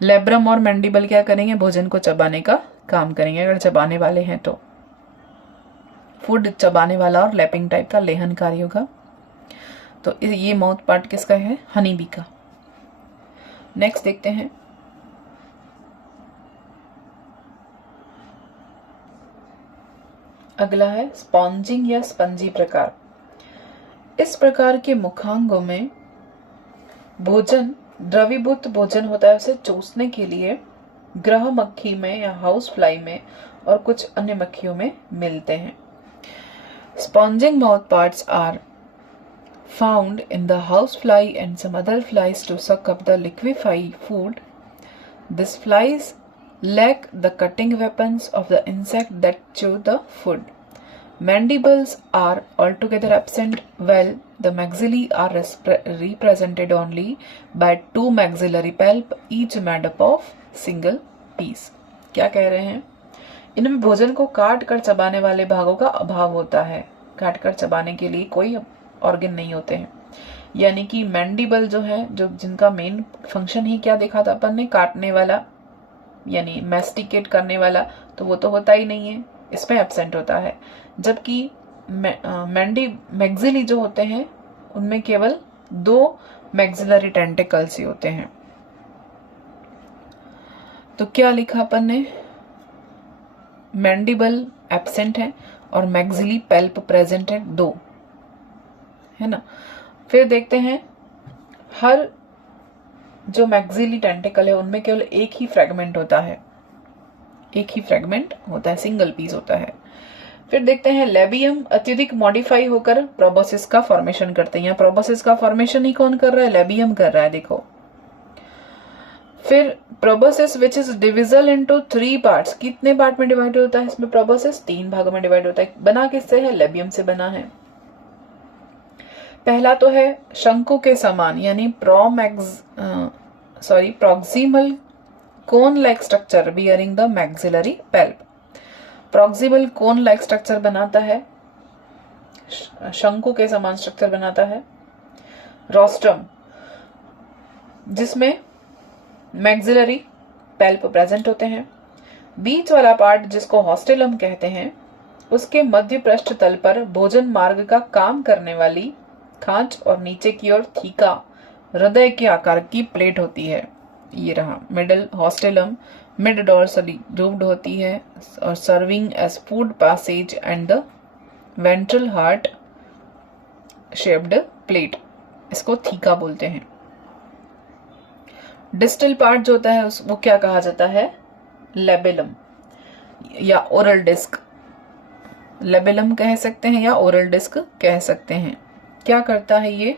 लेब्रम और मैंडिबल क्या करेंगे? भोजन को चबाने का काम करेंगे, अगर चबाने वाले हैं तो। फूड चबाने वाला और लैपिंग टाइप का लेहनकारी होगा। तो ये माउथ पार्ट किसका है? हनी बी का। नेक्स्ट देखते हैं, अगला है स्पॉन्जिंग या स्पंजी प्रकार। इस प्रकार के मुखांगों में भोजन द्रवीभूत भोजन होता है, उसे चूसने के लिए ग्रह मक्खी में या हाउस फ्लाई में और कुछ अन्य मक्खियों में मिलते हैं। Sponging mouth parts are found in the housefly and some other flies to suck up the liquefied food. These flies lack the cutting weapons of the insect that chew the food. Mandibles are altogether absent, while the maxillae are represented only by 2 maxillary pulp, each made up of single piece. क्या कह रहे हैं? इनमें भोजन को काट कर चबाने वाले भागों का अभाव होता है। काट कर चबाने के लिए कोई ऑर्गन नहीं होते हैं, यानी कि मैंडिबल जो है, जो जिनका मेन फंक्शन ही क्या देखा था अपन ने, काटने वाला यानी मैस्टिकेट करने वाला, तो वो तो होता ही नहीं है, इसमें एब्सेंट होता है। जबकि मैग्जिली जो होते हैं उनमें केवल 2 मैग्जिलरी टेंटिकल्स ही होते हैं। तो क्या लिखा अपन ने? मैंडिबल एब्सेंट है और मैग्जिली पल्प प्रेजेंट है, 2 है ना। फिर देखते हैं, हर जो मैग्जिली टेंटिकल है उनमें केवल एक ही फ्रेगमेंट होता है, सिंगल पीस होता है। फिर देखते हैं, लेबियम अत्यधिक मॉडिफाई होकर प्रोबोसिस का फॉर्मेशन करते हैं। प्रोबोसिस का फॉर्मेशन ही कौन कर रहा है? लेबियम कर रहा है, देखो। फिर proboscis which is divisible into 3 parts, कितने पार्ट में डिवाइड होता है इसमें? प्रोबोसिस 3 भागों में डिवाइड होता है। बना किससे है? लेबियम से बना है। पहला तो है शंकु के समान यानी proximal cone like structure bearing the maxillary pulp. Proximal cone like structure बनाता है, शंकु के समान स्ट्रक्चर बनाता है रोस्ट्रम, जिसमें मैक्सिलरी पल्प प्रेजेंट होते हैं। बीच वाला पार्ट जिसको हॉस्टेलम कहते हैं, उसके मध्य पृष्ठ तल पर भोजन मार्ग का काम करने वाली खांच और नीचे की ओर थीका हृदय के आकार की प्लेट होती है। ये रहा middle haustellum, mid dorsally grooved होती है और serving as food passage and the ventral heart shaped plate, इसको थीका बोलते हैं। डिस्टल पार्ट जो होता है वो क्या कहा जाता है? लेबेलम या ओरल डिस्क। लेबेलम कह सकते हैं या ओरल डिस्क कह सकते हैं। क्या करता है ये?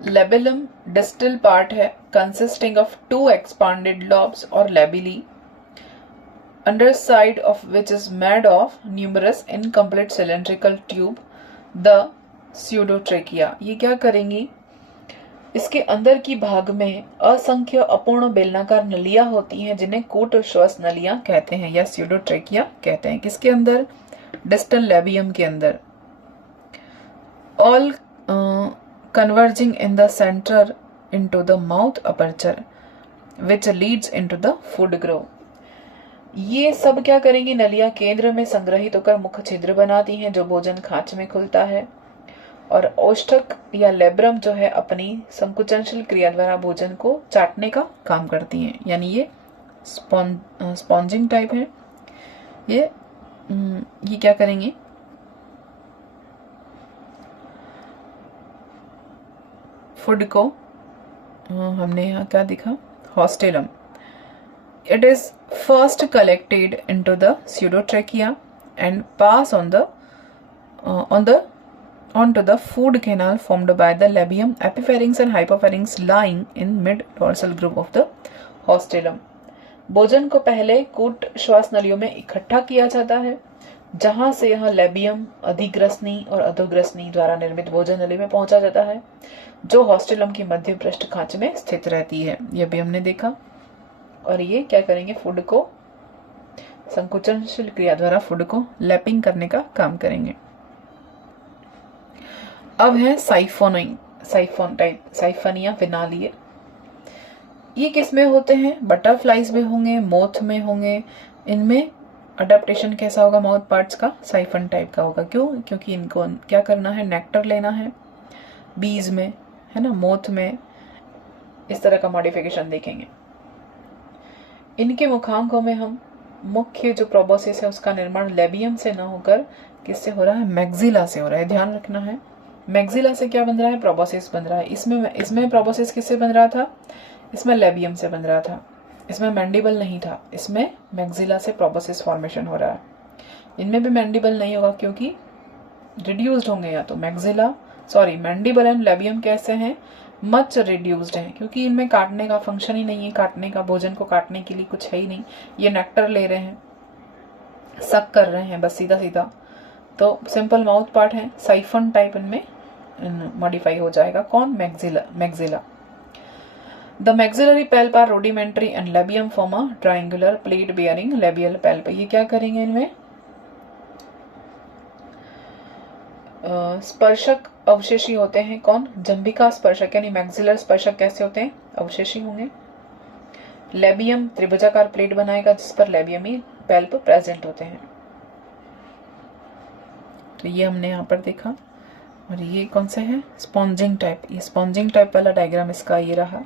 लेबेलम डिस्टल पार्ट है कंसिस्टिंग ऑफ 2 एक्सपांडेड लॉब्स और लेबिली, underside of which is made of numerous incomplete cylindrical tube, the pseudotrachea। ये क्या करेंगी? इसके अंदर की भाग में असंख्य अपूर्ण बेलनाकार नलियां होती हैं, जिन्हें कूट श्वास नलियां कहते हैं या स्यूडोट्रेकिया कहते हैं। किसके अंदर? डिस्टल लेबियम के अंदर। All converging in the center into the mouth aperture which leads into the food groove। ये सब क्या करेंगी? नलियां केंद्र में संग्रहित होकर मुख छिद्र बनाती हैं जो भोजन खांच में खुलता है, और औष्ठक या लेब्रम जो है अपनी संकुचनशील क्रिया द्वारा भोजन को चाटने का काम करती हैं, यानी ये स्पॉन्जिंग टाइप है। ये क्या करेंगी? फूड को हमने यहाँ क्या दिखा? हॉस्टेलम। It is first collected into the pseudotrachea and pass onto the food canal formed by the labium, epipharynx and hypopharynx lying in mid dorsal groove of the hostelum। भोजन को पहले कूट श्वास नलियों में इकट्ठा किया जाता है, जहां से यह लेबियम अधिग्रसनी और अधोग्रसनी द्वारा निर्मित भोजन नली में पहुंचा जाता है, जो हॉस्टेलम की मध्य पृष्ठ खांच में स्थित रहती है। यह भी हमने देखा। और ये क्या करेंगे? फूड को संकुचनशील क्रिया द्वारा फूड को लैपिंग करने का काम करेंगे। अब है साइफोनिंग, साइफोन टाइप, साइफनिया फिनालिए। ये किस में होते हैं? बटरफ्लाइज में होंगे, मोथ में होंगे। इनमें अडेप्टेशन कैसा होगा माउथ पार्ट्स का? साइफन टाइप का होगा। क्यों? क्योंकि इनको क्या करना है, नेक्टर लेना है बीज में, है ना, मोथ में, इस तरह का मॉडिफिकेशन देखेंगे। इनके मुखांकों में हम मुख्य जो प्रोबोसिस है उसका निर्माण लेबियम से ना होकर किससे हो रहा है? मैक्सिला से हो रहा है। ध्यान रखना है, मैक्सिला से क्या बन रहा है? प्रोबोसिस बन रहा है। इसमें प्रोबोसिस किससे बन रहा था? इसमें लेबियम से बन रहा था। इसमें मैंडिबल नहीं था, इसमें मैक्सिला से प्रोबोसिस फॉर्मेशन हो रहा है। इनमें भी मैंडिबल नहीं होगा क्योंकि रिड्यूस्ड होंगे, या तो मैंडिबल एंड लेबियम कैसे हैं? मच रिड्यूस्ड हैं, क्योंकि इनमें काटने का फंक्शन ही नहीं है, काटने का, भोजन को काटने के लिए कुछ है ही नहीं। ये नेक्टर ले रहे हैं, सक कर रहे हैं बस सीधा सीधा। तो सिंपल माउथ पार्ट है, साइफन टाइप इनमें मॉडिफाई हो जाएगा। कौन? Maxilla. The maxillary palp are rudimentary and labium form a triangular plate bearing labial palp. ये क्या करेंगे? इनमें स्पर्शक अवशेषी होते हैं। कौन? जंभिका स्पर्शक, यानी मैक्सिलर स्पर्शक कैसे होते हैं? अवशेषी होंगे। लेबियम त्रिभुजाकार प्लेट बनाएगा जिस पर लेबियमी पैल्प प्रेजेंट होते हैं। तो ये हमने यहाँ पर देखा। और ये कौन सा है? Sponging type. ये स्पॉन्जिंग टाइप वाला डायग्राम इसका ये रहा।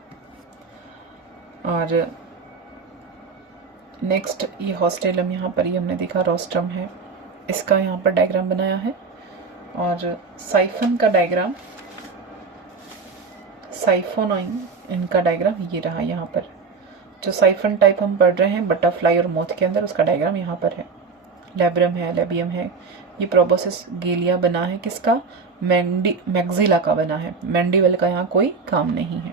और नेक्स्ट ये हॉस्टेलम, यहाँ पर ये हमने देखा रोस्ट्रम है, इसका यहाँ पर डायग्राम बनाया है। और साइफन का डायग्राम, साइफोनोइंग, इनका डायग्राम ये रहा। यहाँ पर जो साइफन टाइप हम पढ़ रहे हैं बटरफ्लाई और मोथ के अंदर, उसका डायग्राम यहाँ पर है। लेब्रम है, लेबियम है। ये प्रोबोसिस गेलिया बना है किसका? मैक्सिला का बना है। मैंडिबल का यहाँ कोई काम नहीं है।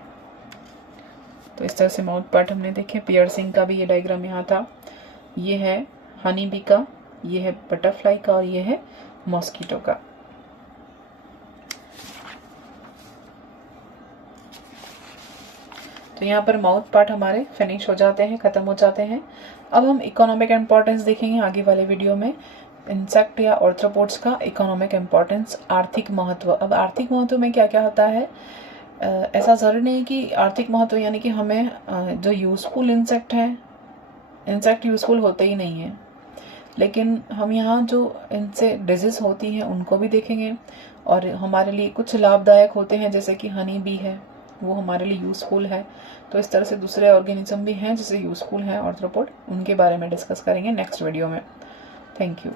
तो इस तरह से माउथ पार्ट हमने देखे। पियर्सिंग का भी ये डायग्राम यहाँ था। ये है हनी बी का, ये है बटरफ्लाई का, और ये है मॉस्किटो का। तो यहाँ पर माउथ पार्ट हमारे फिनिश हो जाते हैं, खत्म हो जाते हैं। अब हम इकोनॉमिक इम्पोर्टेंस देखेंगे आगे वाले वीडियो में। इंसेक्ट या ऑर्थ्रोपोड्स का इकोनॉमिक इम्पोर्टेंस, आर्थिक महत्व। अब आर्थिक महत्व में क्या क्या होता है? ऐसा जरूरी नहीं कि आर्थिक महत्व यानी कि हमें जो यूजफुल इंसेक्ट है, इंसेक्ट यूजफुल होते ही नहीं है, लेकिन हम यहाँ जो इनसे डिजीज होती हैं उनको भी देखेंगे। और हमारे लिए कुछ लाभदायक होते हैं, जैसे कि हनी बी है, वो हमारे लिए यूजफुल है। तो इस तरह से दूसरे ऑर्गेनिज्म भी हैं जैसे यूजफुल हैं ऑर्थ्रोपोड, उनके बारे में डिस्कस करेंगे नेक्स्ट वीडियो में। Thank you.